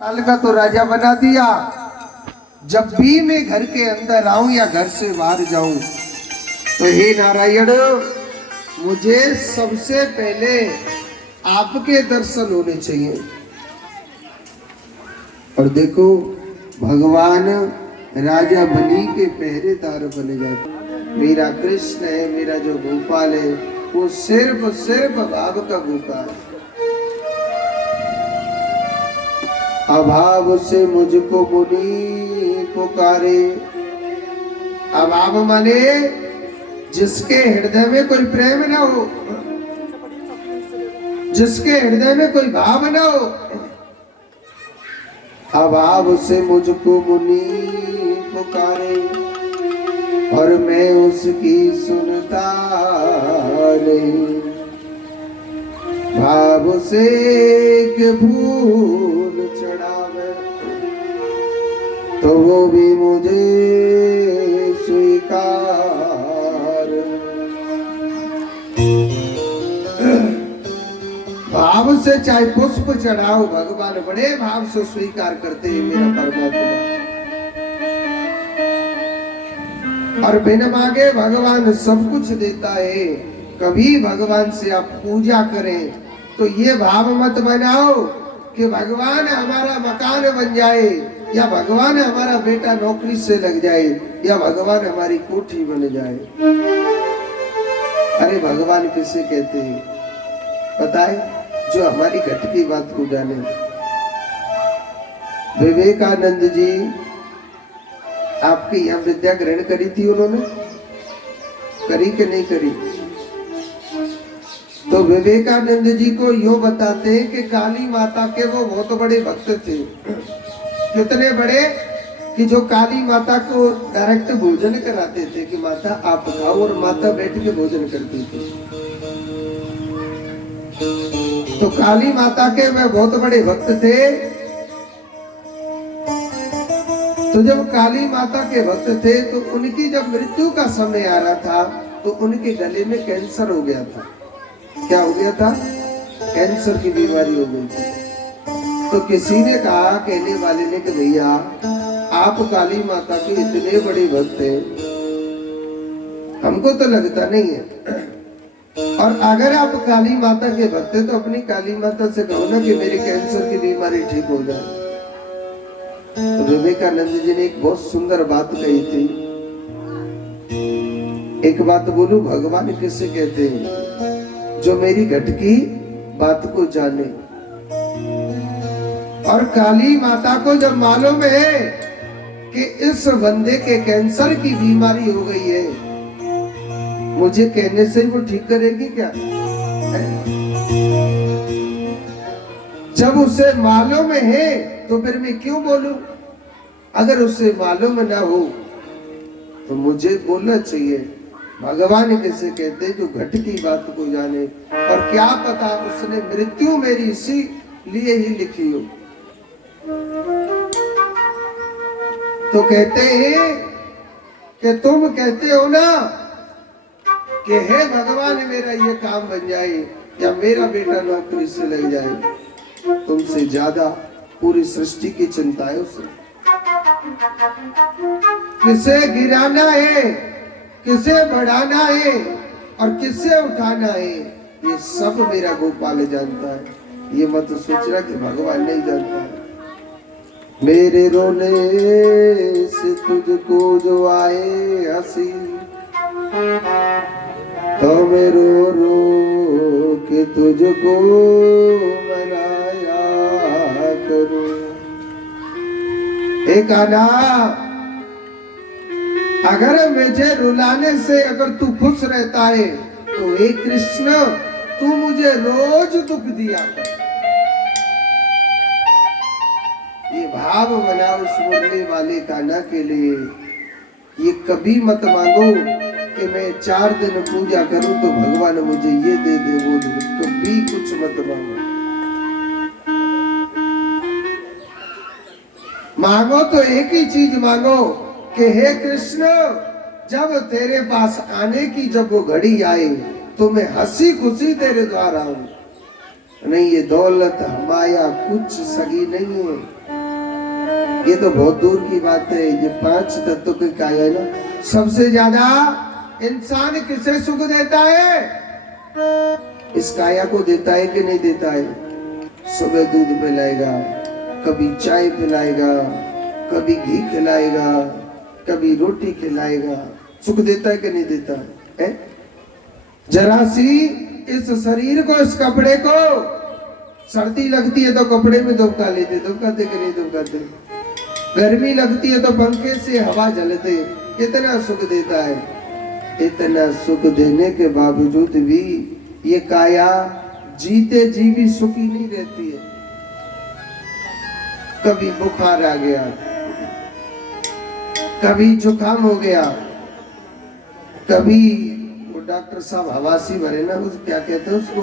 साल का तो राजा बना दिया। जब भी मैं घर के अंदर आऊं या घर से बाहर जाऊं तो हे नारायण, मुझे सबसे पहले आपके दर्शन होने चाहिए। और देखो, भगवान राजा बलि के पहरेदार बने जाते। मेरा कृष्ण है, मेरा जो गोपाल है, वो सिर्फ भाव का गोपाल है। अभाव से मुझको मुनि पुकारे। अभाव माने जिसके हृदय में कोई प्रेम ना हो, जिसके हृदय में कोई भाव ना हो। अभाव से मुझको मुनि पुकारे और मैं उसकी सुनता नहीं। भाव से एक भूल चढ़ावे तो वो भी मुझे स्वीकार। भाव से चाहे पुष्प चढ़ाओ, भगवान बड़े भाव से स्वीकार करते हैं मेरा परमात्मा। और बिन मांगे भगवान सब कुछ देता है। कभी भगवान से आप पूजा करें तो ये भाव मत बनाओ कि भगवान हमारा मकान बन जाए, या भगवान हमारा बेटा नौकरी से लग जाए, या भगवान हमारी कोठी बन जाए। अरे भगवान किसे कहते हैं पता है? जो हमारी घट की बात को जाने। विवेकानंद जी आपकी यहां विद्या ग्रहण करी थी, उन्होंने करी कि नहीं करी? तो विवेकानंद जी को यूं बताते हैं कि काली माता के वो बहुत बड़े भक्त थे। कितने बड़े कि जो काली माता को डायरेक्ट भोजन कराते थे कि माता आप खाओ, और माता बैठ के भोजन करती थी। तो काली माता के वे बहुत बड़े भक्त थे। तो जब काली माता के भक्त थे तो उनकी जब मृत्यु का समय आ रहा था तो उनके गले में कैंसर हो गया था। क्या हो गया था? कैंसर की बीमारी हो गई थी। तो किसी ने कहा, कहने वाले ने, कि भैया आप काली माता के इतने बड़े भक्त हैं, हमको तो लगता नहीं है। और अगर आप काली माता के भक्त हैं तो अपनी काली माता से कहो ना कि मेरी कैंसर की बीमारी ठीक हो जाए। तो विवेकानंद जी ने एक बहुत सुंदर बात कही थी। एक बात बोलूं, भगवान किसे कहते हैं? जो मेरी घट की बात को जाने। और काली माता को जब मालूम है कि इस बंदे के कैंसर की बीमारी हो गई है, मुझे कहने से वो ठीक करेगी क्या? जब उसे मालूम है तो फिर मैं क्यों बोलूं? अगर उसे मालूम ना हो तो मुझे बोलना चाहिए। भगवान किसे कहते? जो घट की बात को जाने। और क्या पता उसने मृत्यु मेरी इसी लिए ही लिखी हो। तो कहते हैं कि तुम कहते हो ना कि हे भगवान मेरा ये काम बन जाए, या मेरा बेटा नौकरी से लग जाए। तुमसे ज्यादा पूरी सृष्टि की चिंता है उसे। किसे गिराना है, किसे बढ़ाना है और किसे उठाना है, ये सब मेरा गोपाल जानता है। ये मत सोचना कि भगवान नहीं जानता है। मेरे रोने से तुझको जो आए हंसी, तो मैं रो रो के तुझको मनाया करूं। एक आना, अगर मुझे रुलाने से अगर तू खुश रहता है तो हे कृष्ण, तू मुझे रोज दुख दिया कर। ये भाव बनाओ उस मुरली वाले कान्हा के लिए। ये कभी मत मांगो कि मैं 4 दिन पूजा करूं तो भगवान मुझे ये दे दे वो दे। कभी कुछ मत मांगो। मांगो तो एक ही चीज मांगो कि हे कृष्ण, जब तेरे पास आने की जब वो घड़ी आए तो मैं हंसी खुशी तेरे द्वार आऊं। नहीं ये दौलत हमाया कुछ सगी नहीं है, ये तो बहुत दूर की बात है। ये 5 तत्व की काया है ना, सबसे ज्यादा इंसान किसे सुख देता है? इस काया को देता है कि नहीं देता है? सुबह दूध पिलाएगा, कभी चाय पिलाएगा, कभी घी खिलाएगा, कभी रोटी खिलाएगा, सुख देता है कि नहीं देता है? जरा सी इस शरीर को, इस कपड़े को, सर्दी लगती है तो कपड़े में दुबका लेते, दुबकाते कि नहीं दुबकाते? गर्मी लगती है तो पंखे से हवा झलते, कितना सुख देता है। इतना सुख देने के बावजूद भी ये काया जीते जी भी सुखी नहीं रहती है। कभी बुखार आ गया, कभी जुकाम हो गया, कभी वो डॉक्टर साहब हवासी भरे ना, उस क्या कहते हैं उसको,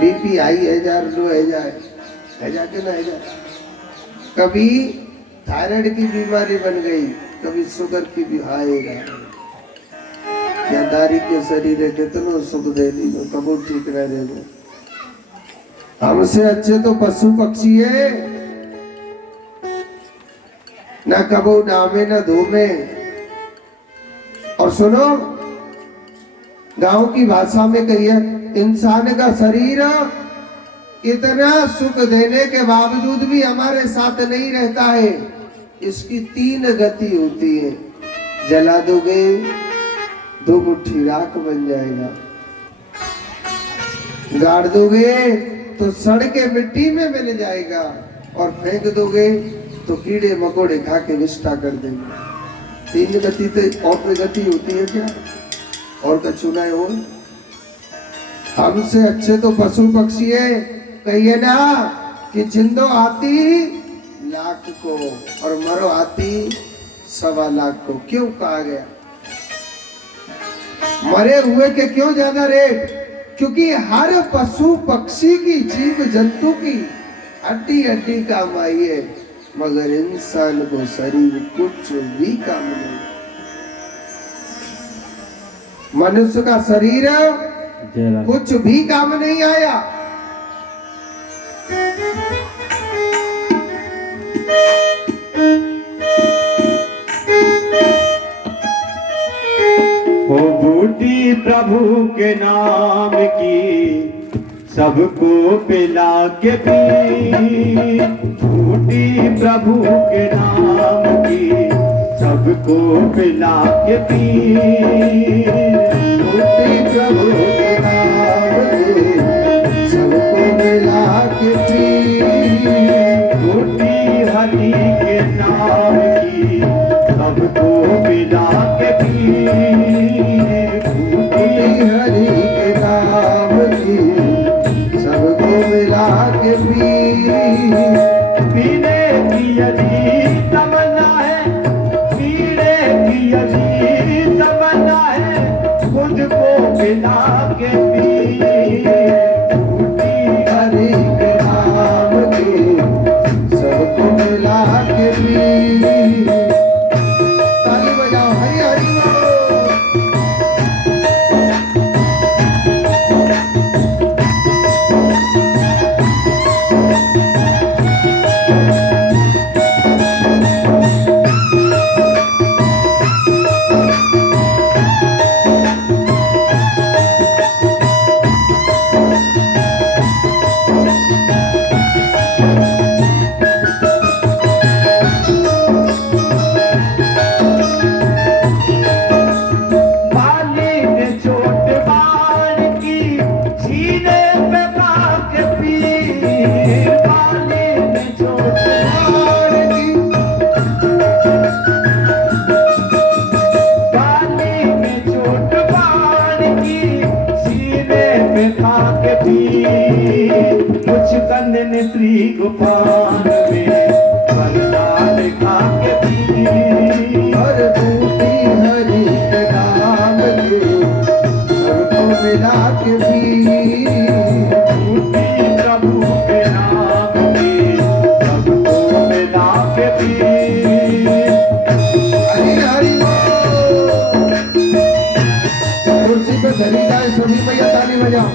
बीपी हाई है जा, लो है जा के ना है जा। कभी थायराइड की बीमारी बन गई, कभी शुगर की भी आएगा। क्या दारी के शरीर है, कितनो सुख दे दी कबो ठीक रह रहे। हमसे अच्छे तो पशु पक्षी है, ना कबो नामे ना धूमे। और सुनो, गांव की भाषा में कहिए, इंसान का शरीर इतना सुख देने के बावजूद भी हमारे साथ नहीं रहता है। इसकी 3 गति होती है, जला दोगे 2 मुट्ठी राख बन जाएगा, गाड़ दोगे तो सड़ के मिट्टी में मिल जाएगा, और फेंक दोगे तो कीड़े मकोड़े खा के विष्टा कर देंगे। 3 गति तो, और कोई गति होती है क्या? और कछु ना हो। हमसे अच्छे तो पशु पक्षी है। कहिए ना कि जिंदो आती लाख को और मरो आती 1.25 लाख को। क्यों कहा गया? मरे हुए के क्यों ज्यादा रेट? क्योंकि हर पशु पक्षी की, जीव जंतु की हड्डी हड्डी काम आई है, मगर इंसान को शरीर कुछ भी काम नहीं। मनुष्य का शरीर कुछ भी काम नहीं आया। हो बूटी प्रभु के नाम की सबको पिला के पी, बूटी प्रभु के नाम की सबको पिला के पी, बूटी प्रभु के नाम की सबको पिला के पी, बूटी हरि के नाम की सबको पिला के पी, हरि के नाम की सबको मिला के पी। पीने की यदि तमन्ना है, पीने की यदि तमन्ना है, मुझको पिला के पी, हरि के नाम की सबको मिला के पी। ताली बजाओ, हरि हरि बोलो। बाली ने चोट मार की सीने पे भाग पी, बाली ने चोट मार की, बाली ने चोट मार की सीने पे भाग पी, कुछ कंद ने त्रिगुपान में बलिदान खा के पी, हर बूटी हरि के नाम की सबको मिला के पी। बूटी प्रभु के नाम की सबको मिला के पी, हरि हरि बोल। कुर्सी पे धरी जाए सभी भैया, ताली बजाओ।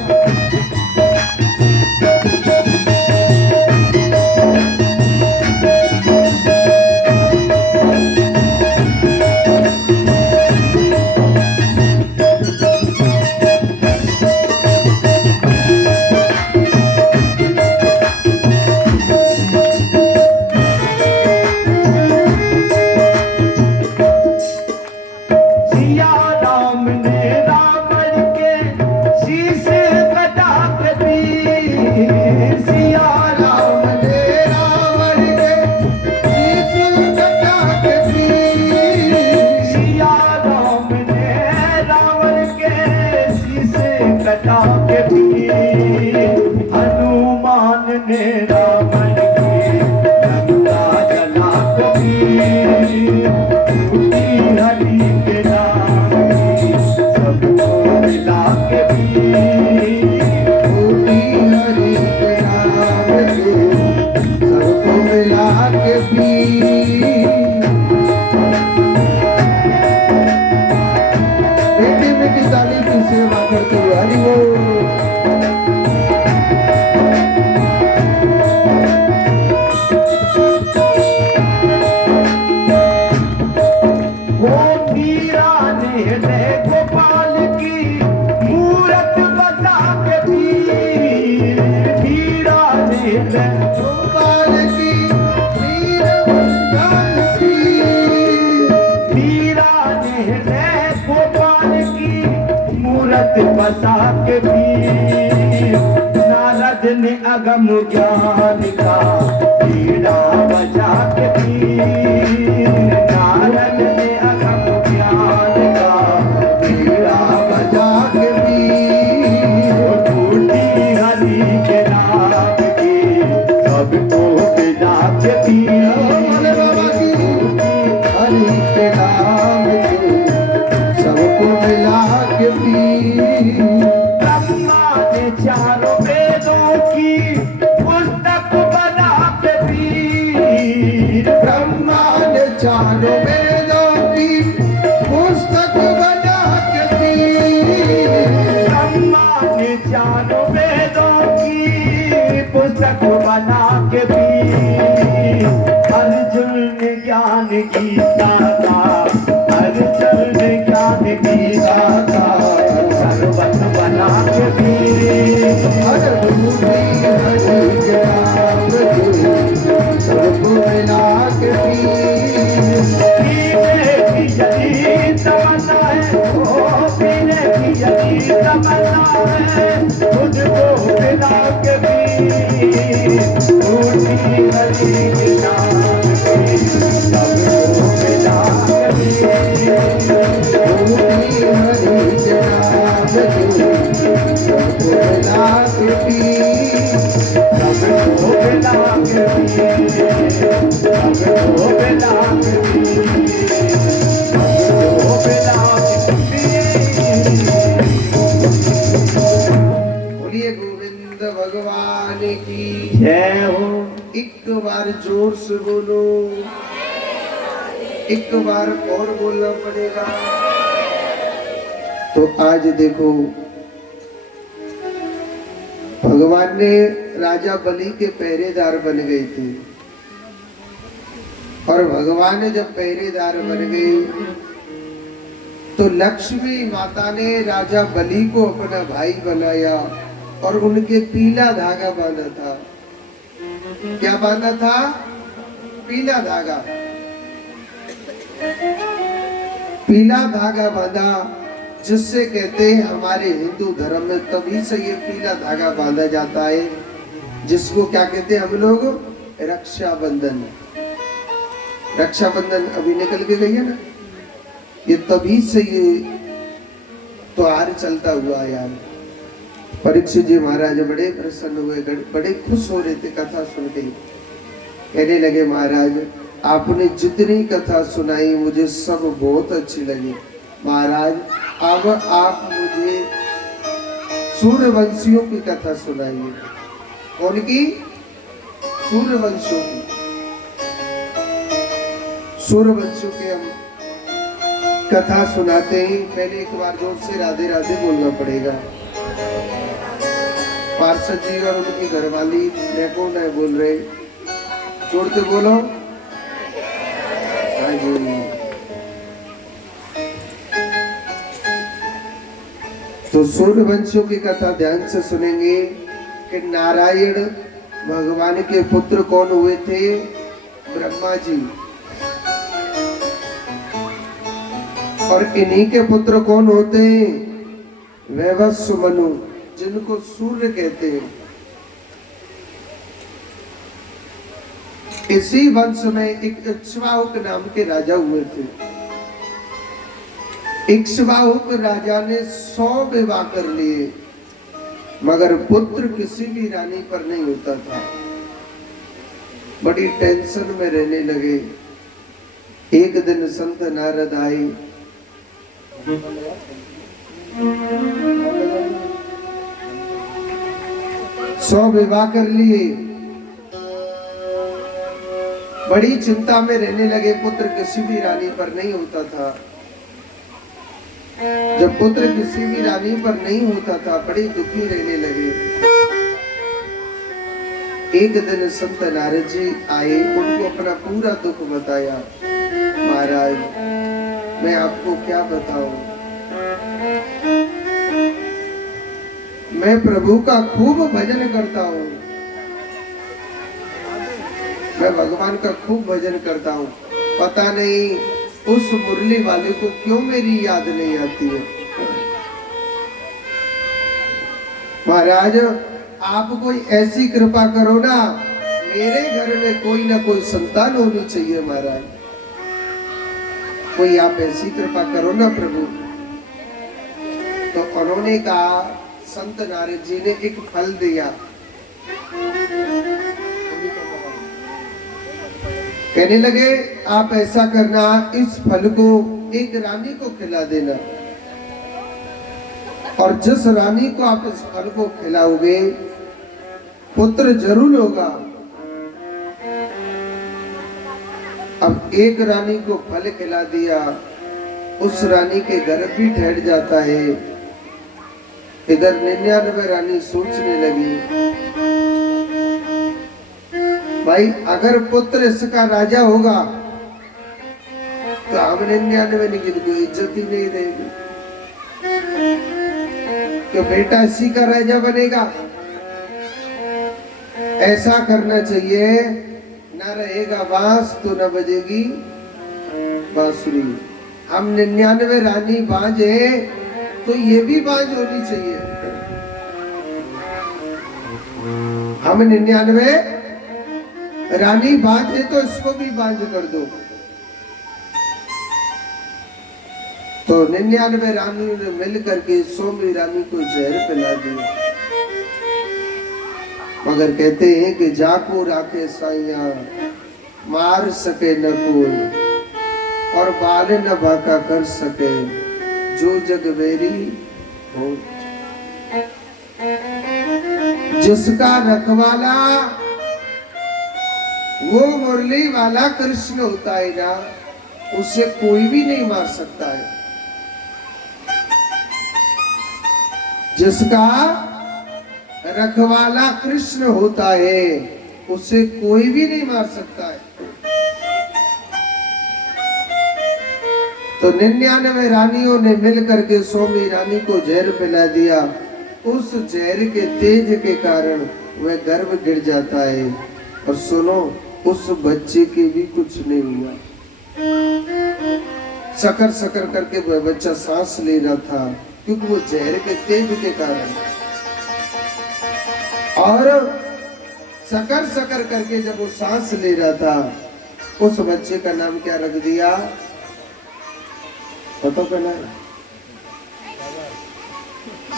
बसा के पीर, नारद ने अगम ज्ञान का बीड़ा बजा के पीर, नारद ने अगम ज्ञान का बीड़ा बजा के पीर, टूटी हरि के नाम की सबको बिदा के पीर, बोले बाबा की हरि के नाम की सबको मिला के पी। ब्रह्मा ने चारों वेदों की पुस्तक बना के पीर, ब्रह्मा ने चारों वेदों की पुस्तक बना के पी। ब्रह्मा ने चारों वेदों की पुस्तक बना के पीर, अर्जुन ने ज्ञान गीता का, अर्जुन ने ज्ञान गीता का सर्वत बना के पीर, हर दूरी हरि के नाम की सबको मिला के पी। पीने की यदि तमन्ना है, ओ पीने की यदि तमन्ना है, तुझको मिला के पीर, टूटी हरि के नाम की सबको मिला के पीर, टूटी हरि के नाम की सबको मिला के पी। सबको मिला के पीर, सबको मिला के पीर, सबको मिला के पीर। बोलिए गोविंद भगवान की। जय हो। एक बार जोर से बोलो, एक बार और बोलना पड़ेगा। तो आज देखो भगवान ने राजा बलि के पहरेदार बन गए थे, और भगवान जब पहरेदार बन गए तो लक्ष्मी माता ने राजा बलि को अपना भाई बनाया और उनके पीला धागा बांधा था। क्या बांधा था? पीला धागा। पीला धागा बांधा, जिससे कहते हैं हमारे हिंदू धर्म में तभी से ये पीला धागा बांधा जाता है, जिसको क्या कहते हैं हम लोग? रक्षाबंधन। रक्षाबंधन अभी निकल के गई है ना, ये तभी से ये त्योहार चलता हुआ यार। परीक्षित जी महाराज बड़े प्रसन्न हुए, बड़े खुश हो रहे थे कथा सुन के। कहने लगे महाराज आपने जितनी कथा सुनाई मुझे सब बहुत अच्छी लगी। महाराज अब आप मुझे सूर्यवंशियों की कथा सुनाइए। कौन की? सूर्यवंशियों की। सूर्यवंशियों के हम कथा सुनाते हैं। पहले एक बार जोर से राधे राधे बोलना पड़ेगा। पार्षद जी और उनकी घरवाली कौन है बोल रहे? जोर से बोलो। हाँ जी। तो सूर्यवंशियों की कथा ध्यान से सुनेंगे कि नारायण भगवान के पुत्र कौन हुए थे? ब्रह्मा जी। और इन्हीं के पुत्र कौन होते हैं? वैवस्व मनु, जिनको सूर्य कहते हैं। इसी वंश में एक इक्ष्वाकु नाम के राजा हुए थे। इक्ष्वाकु राजा ने 100 विवाह कर लिए, मगर पुत्र किसी भी रानी पर नहीं होता था। बड़ी टेंशन में रहने लगे। एक दिन संत नारद आए। 100 विवाह कर लिए, बड़ी चिंता में रहने लगे। पुत्र किसी भी रानी पर नहीं होता था। जब पुत्र किसी भी रानी पर नहीं होता था, बड़े दुखी रहने लगे। एक दिन संत नारद जी आए, उनको अपना पूरा दुख बताया। महाराज मैं आपको क्या बताऊं, मैं प्रभु का खूब भजन करता हूँ, मैं भगवान का खूब भजन करता हूँ। पता नहीं उस मुरली वाले को क्यों मेरी याद नहीं आती है। महाराज आप कोई ऐसी कृपा करो ना, मेरे घर में कोई ना कोई संतान होनी चाहिए महाराज, कोई आप ऐसी कृपा करो ना प्रभु। तो उन्होंने कहा, संत नारद जी ने एक फल दिया, कहने लगे आप ऐसा करना, इस फल को एक रानी को खिला देना, और जिस रानी को आप इस फल को खिलाओगे पुत्र जरूर होगा। अब एक रानी को फल खिला दिया, उस रानी के गर्भ भी ठहर जाता है। इधर 99 रानी सोचने लगी, भाई अगर पुत्र इसका राजा होगा तो हम 99 की कोई इज्जत ही नहीं रहेगी, तो बेटा इसी का राजा बनेगा। ऐसा करना चाहिए, ना रहेगा बांस तो न बजेगी बांसुरी। हम 99 रानी बांझ है तो ये भी बांझ होनी चाहिए। हम 99 रानी बांझ है तो इसको भी बांझ कर दो। तो 99 रानियों ने मिल करके 100वीं रानी को जहर पिला दिया। मगर कहते हैं कि जाको राखे साइया मार सके न कोई, और बाल न बाका कर सके जो जग वेरी हो। जिसका रखवाला वो मुरली वाला कृष्ण होता है ना, उसे कोई भी नहीं मार सकता है। जिसका रखवाला कृष्ण होता है उसे कोई भी नहीं मार सकता है। तो 99 रानियों ने मिलकर के 100वीं रानी को जहर पिला दिया। उस जहर के तेज के कारण वह गर्भ गिर जाता है। और सुनो, उस बच्चे के भी कुछ नहीं हुआ। सकर सकर करके वह बच्चा सांस ले रहा था, क्योंकि वो जहर के तेज के कारण। और सकर सकर करके जब वो सांस ले रहा था, उस बच्चे का नाम क्या रख दिया पता पहना?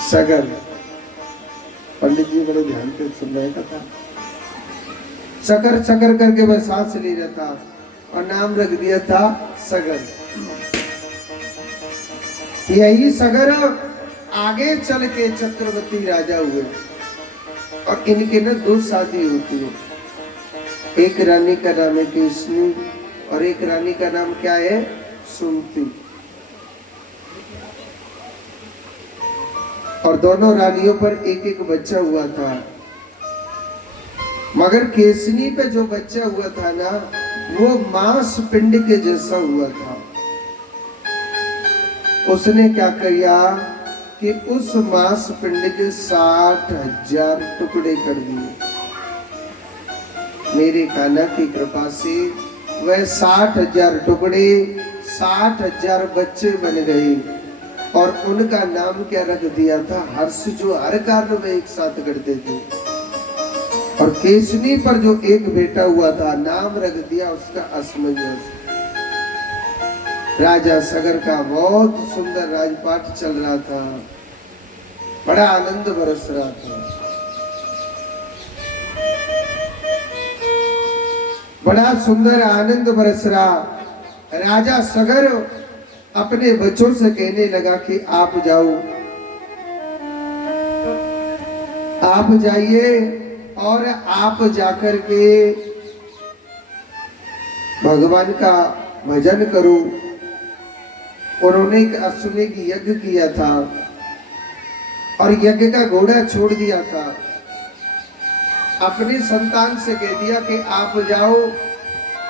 सगर। पंडित जी बड़े ध्यान से सुन रहे था। सकर सकर करके वह सांस ले रहा था और नाम रख दिया था सगर। यही सगर आगे चल के चक्रवर्ती राजा हुए। और इनके ना 2 शादी होती है। एक रानी का नाम है केसनी और एक रानी का नाम क्या है? सुमति। और दोनों रानियों पर एक एक बच्चा हुआ था। मगर केसनी पे जो बच्चा हुआ था ना, वो मांस पिंड के जैसा हुआ था। उसने क्या किया कि उस मांस पिंड के 60,000 टुकड़े कर दिए। मेरे कान्हा की कृपा से वह 60,000 टुकड़े 60,000 बच्चे बन गए। और उनका नाम क्या रख दिया था? हर्ष, जो हर कारण में एक साथ करते थे। और केसनी पर जो एक बेटा हुआ था, नाम रख दिया उसका असमंजस। राजा सगर का बहुत सुंदर राजपाट चल रहा था, बड़ा आनंद बरस रहा था। बड़ा सुंदर आनंद बरस रहा। राजा सगर अपने बच्चों से कहने लगा कि आप जाओ, आप जाइए और आप जाकर के भगवान का भजन करो। उन्होंने एक अश्वमेध यज्ञ किया था और यज्ञ का घोड़ा छोड़ दिया था। अपनी संतान से कह दिया कि आप जाओ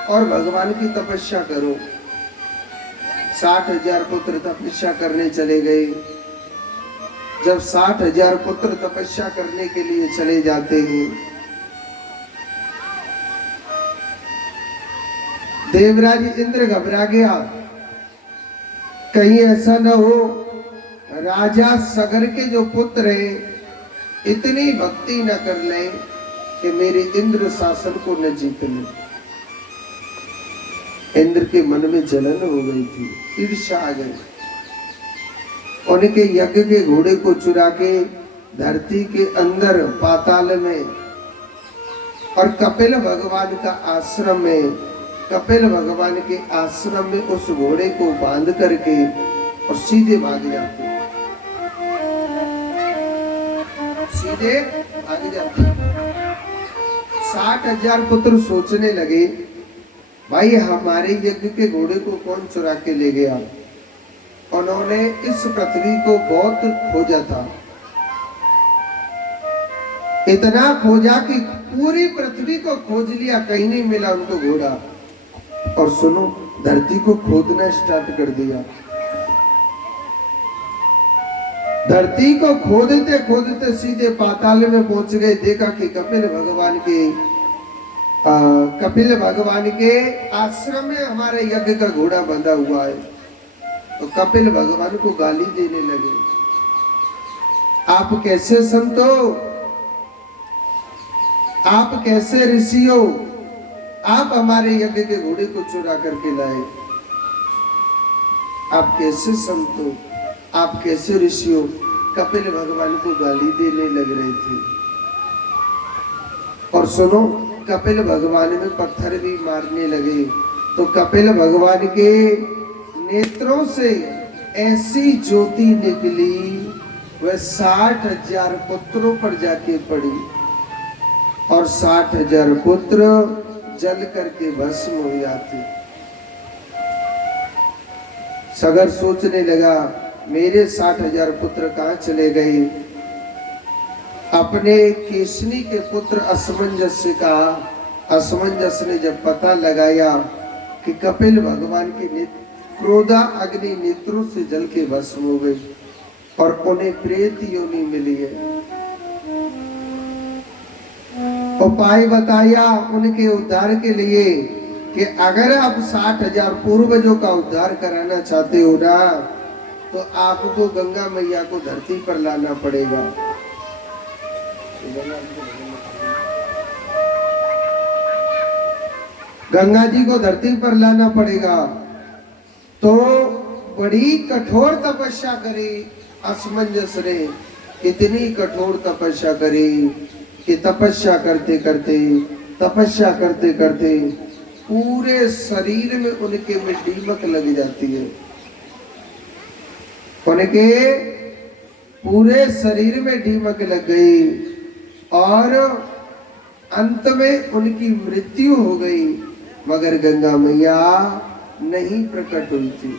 और भगवान की तपस्या करो। 60,000 पुत्र तपस्या करने चले गए। जब 60,000 पुत्र तपस्या करने के लिए चले जाते हैं, देवराज इंद्र घबरा गया, कहीं ऐसा न हो राजा सगर के जो पुत्र हैं इतनी भक्ति न कर ले कि मेरे इंद्र शासन को न जीत ले। इंद्र के मन में जलन हो गई थी, ईर्ष्या आ गई। उनके यज्ञ के घोड़े को चुरा के धरती के अंदर पाताल में और कपिल भगवान का आश्रम में, कपिल भगवान के आश्रम में उस घोड़े को बांध करके और सीधे भाग जाते, सीधे भाग जाते। 60,000 पुत्र सोचने लगे, भाई हमारे यज्ञ के घोड़े को कौन चुरा के ले गया। उन्होंने इस पृथ्वी को बहुत खोजा था, इतना खोजा कि पूरी पृथ्वी को खोज लिया, कहीं नहीं मिला उनको घोड़ा। और सुनो, धरती को खोदना स्टार्ट कर दिया। धरती को खोदते खोदते सीधे पाताल में पहुंच गए। देखा कि कपिल भगवान के आश्रम में हमारे यज्ञ का घोड़ा बंधा हुआ है। तो कपिल भगवान को गाली देने लगे, आप कैसे संत हो, आप कैसे ऋषि हो, आप हमारे यज्ञ के घोड़े को चुरा करके लाए। आप कैसे संत हो, आप कैसे ऋषि हो। कपिल भगवान को गाली देने लग रहे थे। और सुनो, कपिल भगवान में पत्थर भी मारने लगे। तो कपिल भगवान के नेत्रों से ऐसी ज्योति निकली, वह 60,000 पुत्रों पर जाके पड़ी और 60,000 पुत्र जल करके भस्म हो जाते। सगर सोचने लगा, मेरे 60,000 पुत्र कहाँ चले गए। अपने केशनी के पुत्र असमंजस का, असमंजस ने जब पता लगाया कि कपिल भगवान के क्रोधा अग्नि नेत्रों से जल के भस्म हो गई और उन्हें प्रेत योनि मिली है, उपाय बताया उनके उद्धार के लिए कि अगर आप 60,000 पूर्वजों का उद्धार कराना चाहते हो ना, तो आपको गंगा मैया को धरती पर लाना पड़ेगा। गंगा जी को धरती पर लाना पड़ेगा। तो बड़ी कठोर तपस्या करी असमंजस ने, इतनी कठोर तपस्या करी कि तपस्या करते करते पूरे शरीर में उनके में दीमक लग जाती है। उनके पूरे शरीर में दीमक लग गई और अंत में उनकी मृत्यु हो गई। मगर गंगा मैया नहीं प्रकट हुई थी।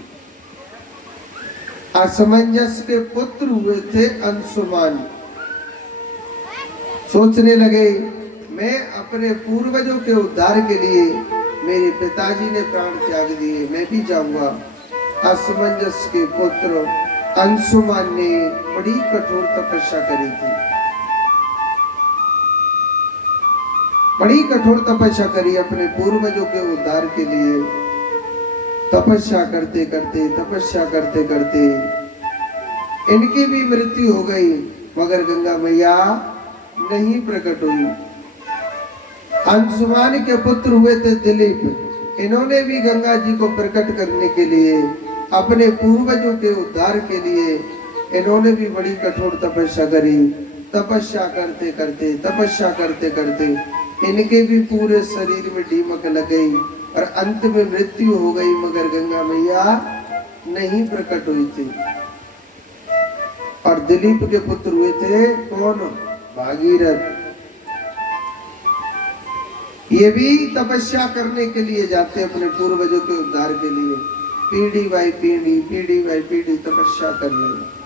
असमंजस के पुत्र हुए थे अंशुमान। सोचने लगे, मैं अपने पूर्वजों के उद्धार के लिए, मेरे पिताजी ने प्राण त्याग दिए, मैं भी जाऊंगा। असमंजस के पुत्र अंशुमान ने बड़ी कठोर तपस्या करी थी, बड़ी कठोर तपस्या करी अपने पूर्वजों के उद्धार के लिए। तपस्या करते करते इनकी भी मृत्यु हो गई, मगर गंगा मैया नहीं प्रकट हुई। अंशुमान के पुत्र हुए थे दिलीप, इन्होंने भी गंगा जी को प्रकट करने के लिए, अपने पूर्वजों के उद्धार के लिए इन्होंने भी बड़ी कठोर तपस्या करी। तपस्या करते करते इनके भी पूरे शरीर में दीमक लग गई और अंत में मृत्यु हो गई, मगर गंगा मैया नहीं प्रकट हुई थी। और दिलीप के पुत्र हुए थे कौन? भागीरथ। ये भी तपस्या करने के लिए जाते अपने पूर्वजों के उद्धार के लिए, पीढ़ी बाई पीढ़ी तपस्या कर रहे।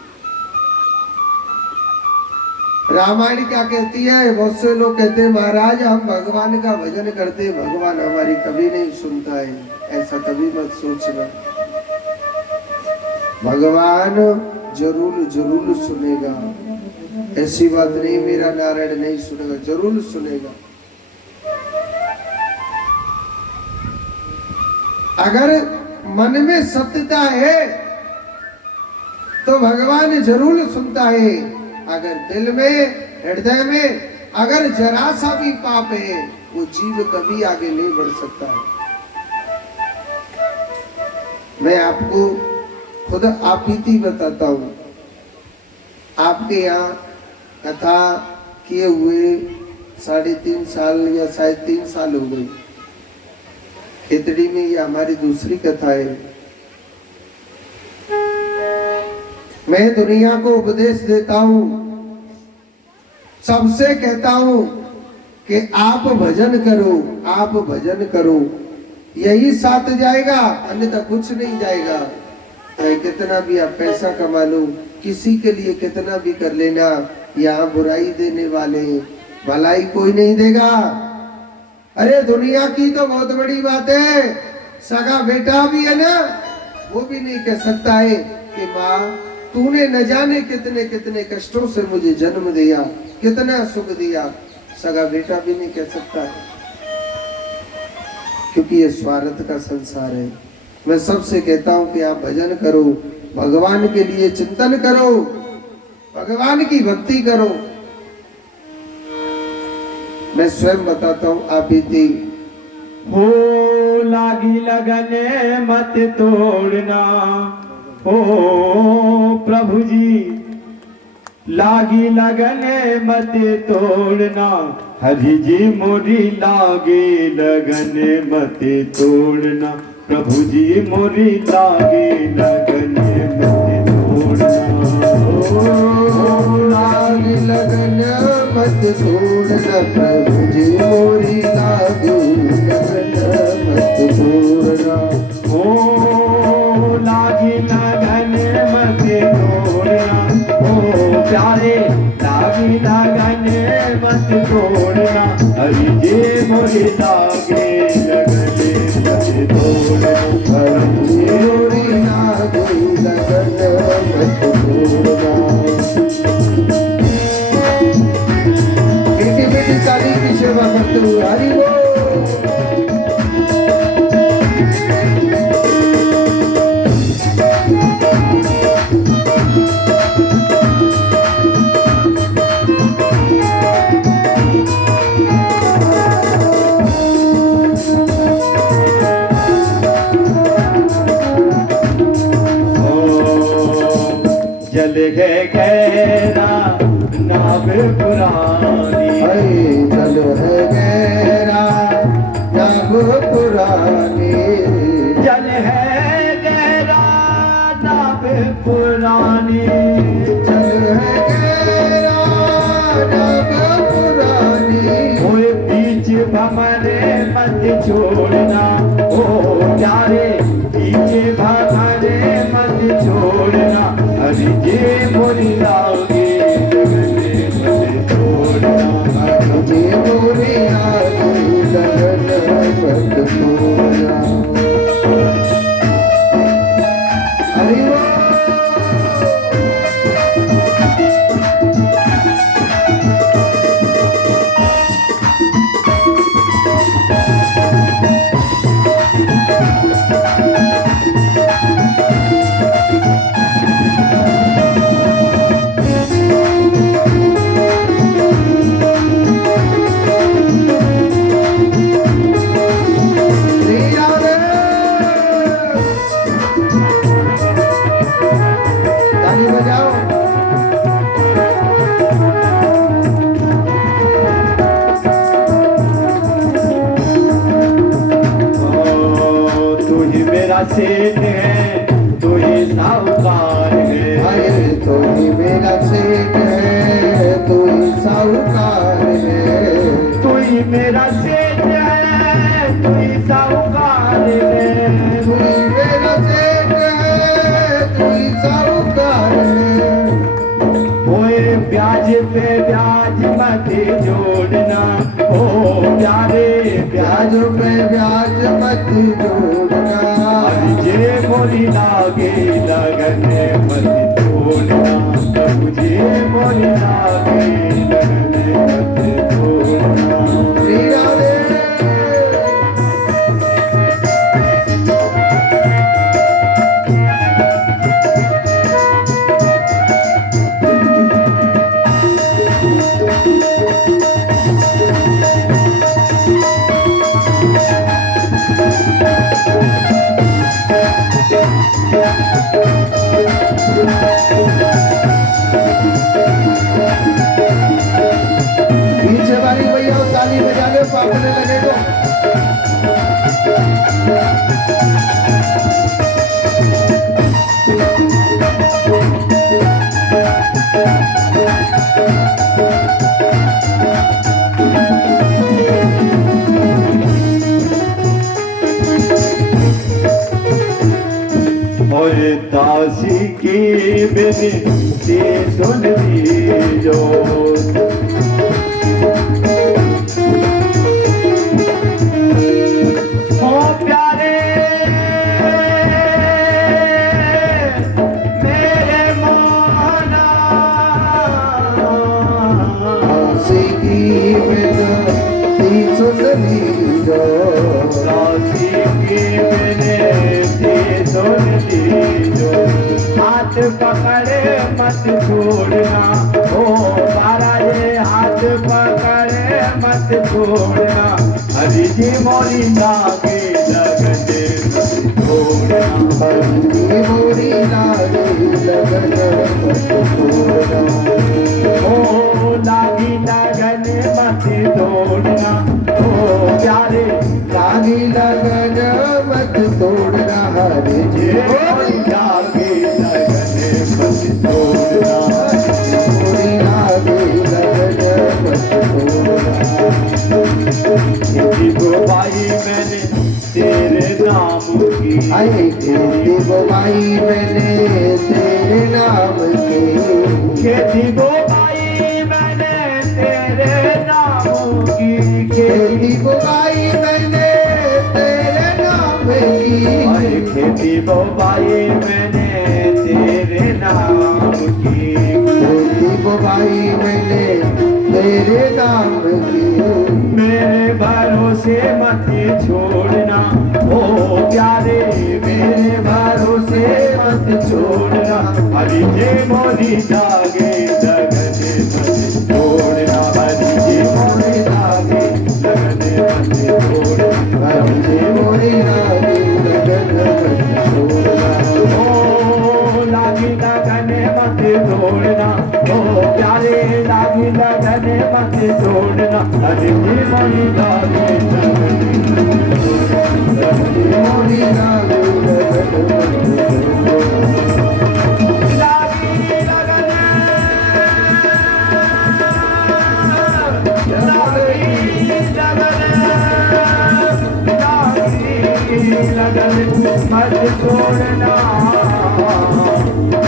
रामायण क्या कहती है? बहुत से लोग कहते हैं महाराज हम भगवान का भजन करते, भगवान हमारी कभी नहीं सुनता है। ऐसा कभी मत सोचना, भगवान जरूर सुनेगा। ऐसी बात नहीं मेरा नारायण नहीं सुनेगा, जरूर सुनेगा। अगर मन में सत्यता है तो भगवान जरूर सुनता है। अगर दिल में हृदय में अगर जरा सा भी पाप है, वो जीव कभी आगे नहीं बढ़ सकता है। मैं आपको खुद आपीती बताता हूं। आपके यहाँ कथा किए हुए 3.5 साल या शायद 3 साल हो गए। खेतड़ी में ये हमारी दूसरी कथा है। मैं दुनिया को उपदेश देता हूं, सबसे कहता हूं कि आप भजन करो, आप भजन करो, यही साथ जाएगा, अन्यथा कुछ नहीं जाएगा। चाहे कितना भी आप पैसा कमा लो, किसी के लिए कितना भी कर लेना, यहाँ बुराई देने वाले भलाई कोई नहीं देगा। अरे दुनिया की तो बहुत बड़ी बात है, सगा बेटा भी है ना, वो भी नहीं कह सकता है कि माँ तूने न जाने कितने कितने कष्टों से मुझे जन्म दिया, कितना सुख दिया। सगा बेटा भी नहीं कह सकता, क्योंकि ये स्वार्थ का संसार है। मैं सबसे कहता हूं कि आप भजन करो, भगवान के लिए चिंतन करो, भगवान की भक्ति करो। मैं स्वयं बताता हूं, आप बीती हो लागी लगने मत तोड़ना, हो प्रभु जी लागी लगने मत तोड़ना, हरि जी मोरी लागे लगने मत तोड़ना, प्रभु जी मोरी लागे लगने मत तोड़ना। ओ लागी लगन मत तोड़ना, प्रभु जी मोरी लागे लगन मत तोड़ना। ओ लागी लगने मत तोड़ना, ओ प्यारे लागी लगने मत तोड़ना, हरि जी मोरी लागे लगने मत तोड़ना, प्रभु जी मोरी लागे लगन मत तोड़ना। बेटी बेटी काली की सेवा करते हुए हरि बोल। जल गए गहरा नाव पुरानी, चल है गहरा नाव पुरानी, जल है गहरा नाव पुरानी, चल है गहरा नाव पुरानी। ओए बीच भंवरे मत छोड़ना, ओ प्यारे बीच भंवरे मत छोड़ना, हरि जी मोरी लागे लगने मत तोड़ना, मुझे मोरी लागे लगन मत तोड़ना। हरि बोल। ताली बजाओ। तू ही मेरा सेठ है, तू ही साहूकार है, अरे तो ही मेरा सेठ है, तू ही साहूकार है। तू ही मेरा सेठ है, तू ही साहूकार है, तू ही मेरा सेठ है, तू ही साहूकार है। ओए ब्याज पे ब्याज मत जोड़ना, ओ प्यारे ब्याज पे ब्याज मत जोड़ना, हरि जी मोरी लागे लगने मत तोड़ना, प्रभु जी मोरी लागे लगने मत तोड़ना। श्री राधे। और दासी की विनती सुन लीजो, ओ प्यारे मेरे मोहना, दासी की विनती सुन लीजो, दासी की विनती सुन लीजो, हाथ पकड़े मत छोड़ना, ओ महाराज हाथ पकड़े मत छोड़ना, हरि जी मोरी लागे लगने मत छोड़ना, हरि मोरी लागे लगन मत छोड़ना, ओ लागी लगन मत छोड़ना, ओ प्यारे लागी लगन मत तोड़ना, हरि जी मोरी लागे लगने मत छोड़ना, मोरी लागे लगन मत तोड़ना। खेती बुवाई मैंने तेरे नाम की, आई खेती बुवाई मैंने तेरे नाम की, खेती बुवाई मैंने तेरे नाम की, खेती बुवाई मैंने तेरे नाम की, आई खेती बुवाई मैंने तेरे नाम की, खेती बुवाई मैंने तेरे नाम की, मेरे भरोसे मत छोड़ना, ओ प्यारे मेरे भरोसे मत छोड़ना, हरि जी मोरी जागे लगने मत छोड़ना, हरि जी मोरी जागे लगने मत छोड़ना, हरि जी मोरी लागे लगन मत छोड़ना, ओ लागी लगने मत छोड़ना, ओ प्यारे लागी लगने मत छोड़ना, हरि जी मोरी जागे लगने मोरी लागे लगन मत छोड़ना। लागी लगने, लागी लगने मत छोड़ना,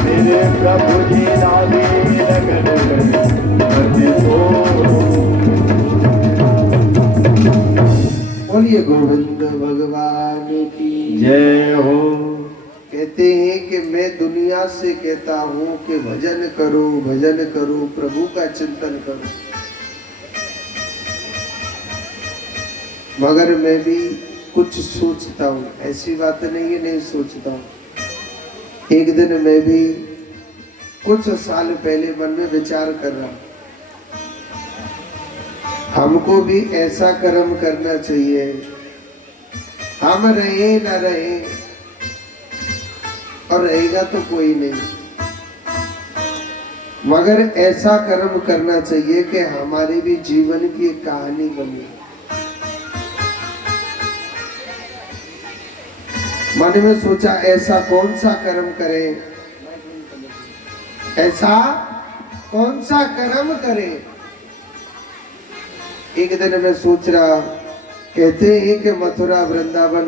मेरे प्रभु जी लागी लगने मत छोड़ना। बोलिए गोविंद भगवान की जय हो। कहते हैं कि मैं दुनिया से कहता हूँ कि भजन करो भजन करो, प्रभु का चिंतन करो, मगर मैं भी कुछ सोचता हूँ, ऐसी बात नहीं है नहीं सोचता हूँ। एक दिन मैं भी कुछ साल पहले मन में विचार कर रहा हूँ, हमको भी ऐसा कर्म करना चाहिए, हम रहे न रहे और रहेगा तो कोई नहीं, मगर ऐसा कर्म करना चाहिए कि हमारे भी जीवन की एक कहानी बने। मन में सोचा ऐसा कौन सा कर्म करें, ऐसा कौन सा कर्म करें। एक दिन मैं सोच रहा, कहते हैं कि मथुरा वृंदावन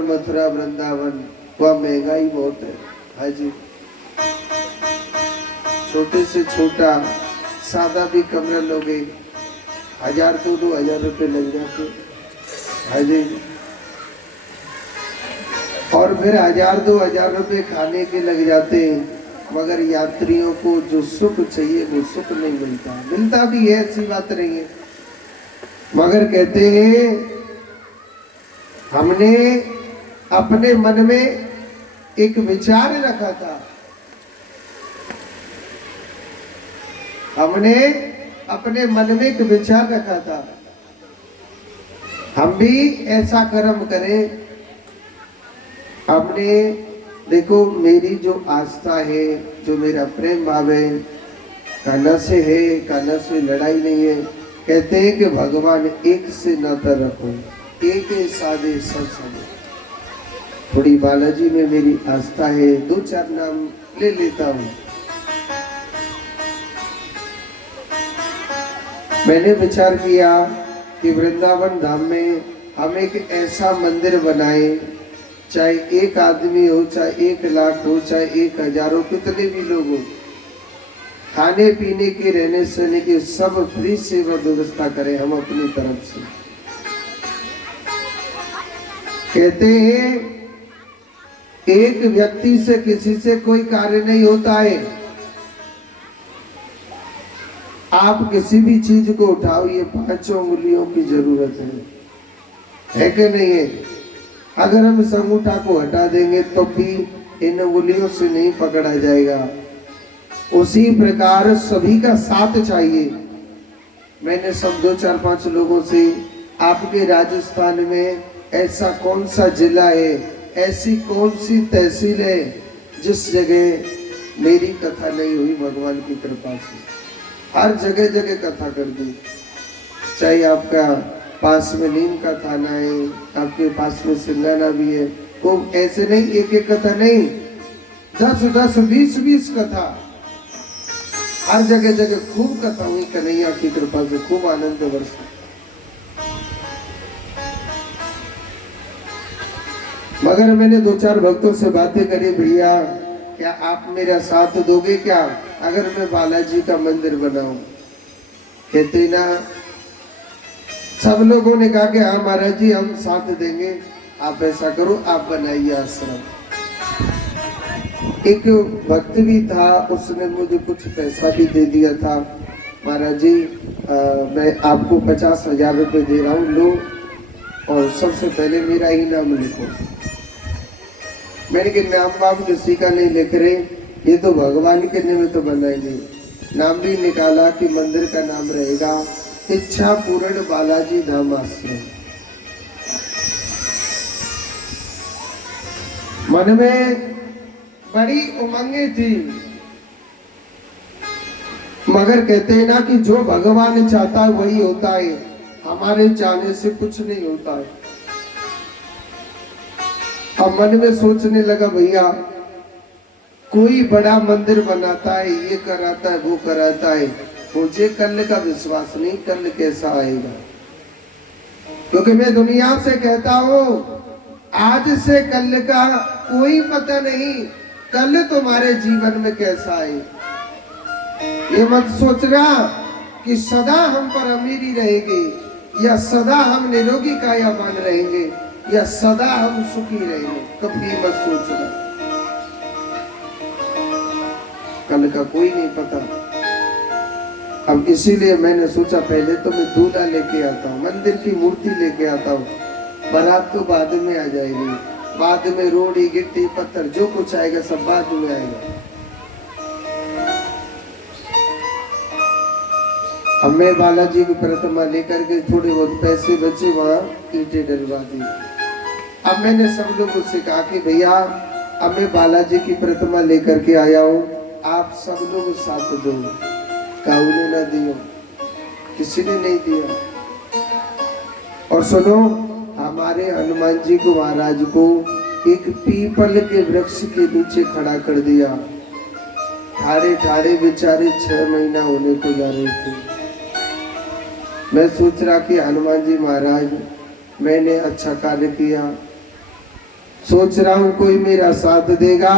वह महंगाई बहुत है। हाँ जी, छोटे से छोटा सादा भी कमरा लोगे 1000 तो 2000 रुपये लग जाते। हाँ जी, और फिर 1000-2000 रुपये खाने के लग जाते हैं, मगर यात्रियों को जो सुख चाहिए वो सुख नहीं मिलता। मिलता भी है, ऐसी बात नहीं है, मगर कहते हैं हमने अपने मन में एक विचार रखा था, हमने अपने मन में एक विचार रखा था, हम भी ऐसा कर्म करें। हमने देखो, मेरी जो आस्था है, जो मेरा प्रेम भाव है, कान्हा से है, कान्हा से लड़ाई नहीं है। कहते हैं कि भगवान एक से नाता रखो, एक साधे सब साधे। थोड़ी बालाजी में मेरी आस्था है, 2-4 नाम ले लेता हूँ। मैंने विचार किया कि वृंदावन धाम में हम एक ऐसा मंदिर बनाए, चाहे एक आदमी हो, चाहे 1 लाख हो, चाहे 1000 हो, कितने भी लोग हो, खाने पीने की, रहने सहने की सब फ्री सेवा व्यवस्था करें हम अपनी तरफ से। कहते हैं एक व्यक्ति से किसी से कोई कार्य नहीं होता है। आप किसी भी चीज को उठाओ, ये 5 उंगलियों की जरूरत है कि नहीं है? अगर हम इस अंगूठा को हटा देंगे तो भी इन उंगलियों से नहीं पकड़ा जाएगा। उसी प्रकार सभी का साथ चाहिए। मैंने सब 2-4-5 लोगों से, आपके राजस्थान में ऐसा कौन सा जिला है, ऐसी कौन सी तहसील है जिस जगह मेरी कथा नहीं हुई भगवान की कृपा से? हर जगह जगह कथा कर दी। चाहे आपका पास में नीम का थाना है, आपके पास में सिंगाना भी है, वो ऐसे नहीं, एक कथा नहीं, 10-10, 20-20 कथा, हर जगह जगह खूब कथा हुई। कन्हैया की कृपा से खूब आनंद वर्षा। मगर मैंने 2-4 भक्तों से बातें करी, भैया क्या आप मेरा साथ दोगे क्या अगर मैं बालाजी का मंदिर बनाऊं? कहते ना, सब लोगों ने कहा कि हाँ महाराज जी हम साथ देंगे, आप ऐसा करो, आप बनाइए आश्रम। एक भक्त भी था, उसने मुझे कुछ पैसा भी दे दिया था। महाराज जी मैं आपको 50,000 रुपये दे रहा हूँ, लो, और सबसे पहले मेरा ही नाम लिखो। मैंने कहा नाम बाप किसी का नहीं लिख रहे, ये तो भगवान के निमित्त बनाएंगे। नाम भी निकाला कि मंदिर का नाम रहेगा इच्छा पूर्ण बालाजी धाम आश्रम। मन में बड़ी उमंगे थी, मगर कहते हैं ना कि जो भगवान चाहता है वही होता है, हमारे चाहने से कुछ नहीं होता है। अब मन में सोचने लगा, भैया कोई बड़ा मंदिर बनाता है, ये कराता है, वो कराता है, मुझे कल का विश्वास नहीं, कल कैसा आएगा। क्योंकि मैं दुनिया से कहता हूँ आज से कल का कोई पता नहीं, कल तुम्हारे जीवन में कैसा आए। ये मत सोचना कि सदा हम पर अमीरी रहेगी, या सदा हम निरोगी कायावान रहेंगे, या सदा हम सुखी रहेंगे, कभी मत सोचना। कल का कोई नहीं पता। अब इसीलिए मैंने सोचा पहले तो मैं दूल्हा लेके आता हूँ, मंदिर की मूर्ति लेके आता हूँ, बारात तो बाद में आ जाएगी, बाद में रोड़ी गिट्टी पत्थर जो कुछ आएगा सब बाद में आएगा। अब मैं बालाजी की प्रतिमा लेकर के थोड़े बहुत पैसे बचे वहां ईंटें डलवा दी। अब मैंने सब लोगों से कहा कि भैया अब मैं बालाजी की प्रतिमा लेकर के आया हूँ, आप सब लोग साथ दो। काऊ ने ना दिया, किसी ने नहीं दिया। और सुनो, हमारे हनुमान जी को, महाराज को एक पीपल के वृक्ष के नीचे खड़ा कर दिया। ठाड़े ठाड़े बेचारे 6 महीना होने को जा रहे थे। मैं सोच रहा कि हनुमान जी महाराज मैंने अच्छा कार्य किया, सोच रहा हूँ कोई मेरा साथ देगा,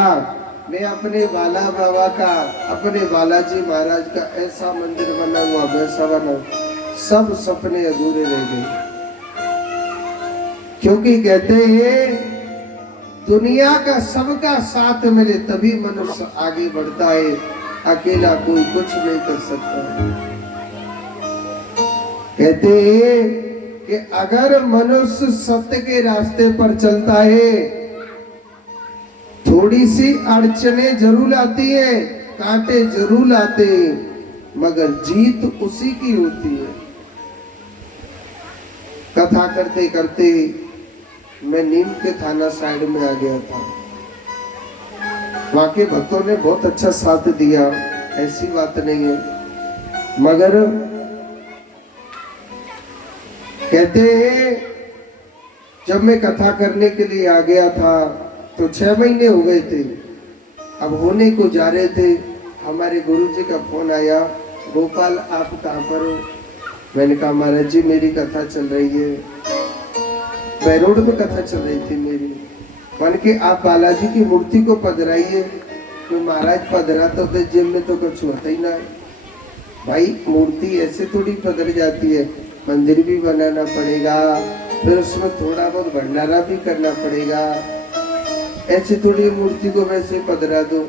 मैं अपने बाला बाबा का, अपने बालाजी महाराज का ऐसा मंदिर बनाऊंगा, वैसा बनाऊं। सब सपने अधूरे रह गए। क्योंकि कहते हैं दुनिया का सबका साथ मिले तभी मनुष्य आगे बढ़ता है, अकेला कोई कुछ नहीं कर सकता। कहते हैं कि अगर मनुष्य सत्य के रास्ते पर चलता है, थोड़ी सी अड़चने जरूर आती है, कांटे जरूर आते हैं, मगर जीत उसी की होती है। कथा करते करते मैं नीम के थाना साइड में आ गया था। वहां के भक्तों ने बहुत अच्छा साथ दिया, ऐसी बात नहीं है, मगर कहते हैं जब मैं कथा करने के लिए आ गया था तो 6 महीने हो गए थे, अब होने को जा रहे थे। हमारे गुरुजी का फोन आया, गोपाल आप कहाँ पर हो? मैंने कहा महाराज जी मेरी कथा चल रही है, बैरोड में कथा चल रही थी मेरी। मान के आप बालाजी की मूर्ति को पधराइए। तो महाराज पधरा तो जिम में तो कुछ होता ही ना है भाई, मूर्ति ऐसे थोड़ी पधर जाती है, मंदिर भी बनाना पड़ेगा, फिर उसमें थोड़ा बहुत भंडारा भी करना पड़ेगा, ऐसे थोड़ी मूर्ति को वैसे पधरा दो।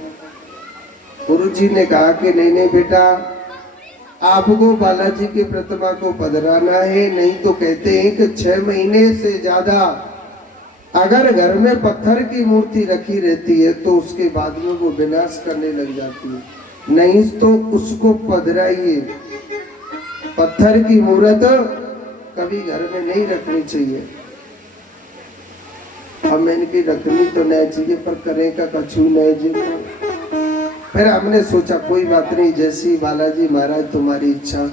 गुरुजी ने कहा कि नहीं नहीं बेटा, आपको बालाजी की प्रतिमा को पधराना है, नहीं तो कहते हैं कि 6 महीने से ज्यादा अगर घर में पत्थर की मूर्ति रखी रहती है तो उसके बाद में वो विनाश करने लग जाती है, नहीं तो उसको पधराइए। पत्थर की मूर्त कभी घर में नहीं रखनी चाहिए। हम इनकी रखनी तो नहीं चाहिए पर करें का कछु नहीं जी। फिर हमने सोचा कोई बात नहीं, जैसी बालाजी महाराज तुम्हारी इच्छा।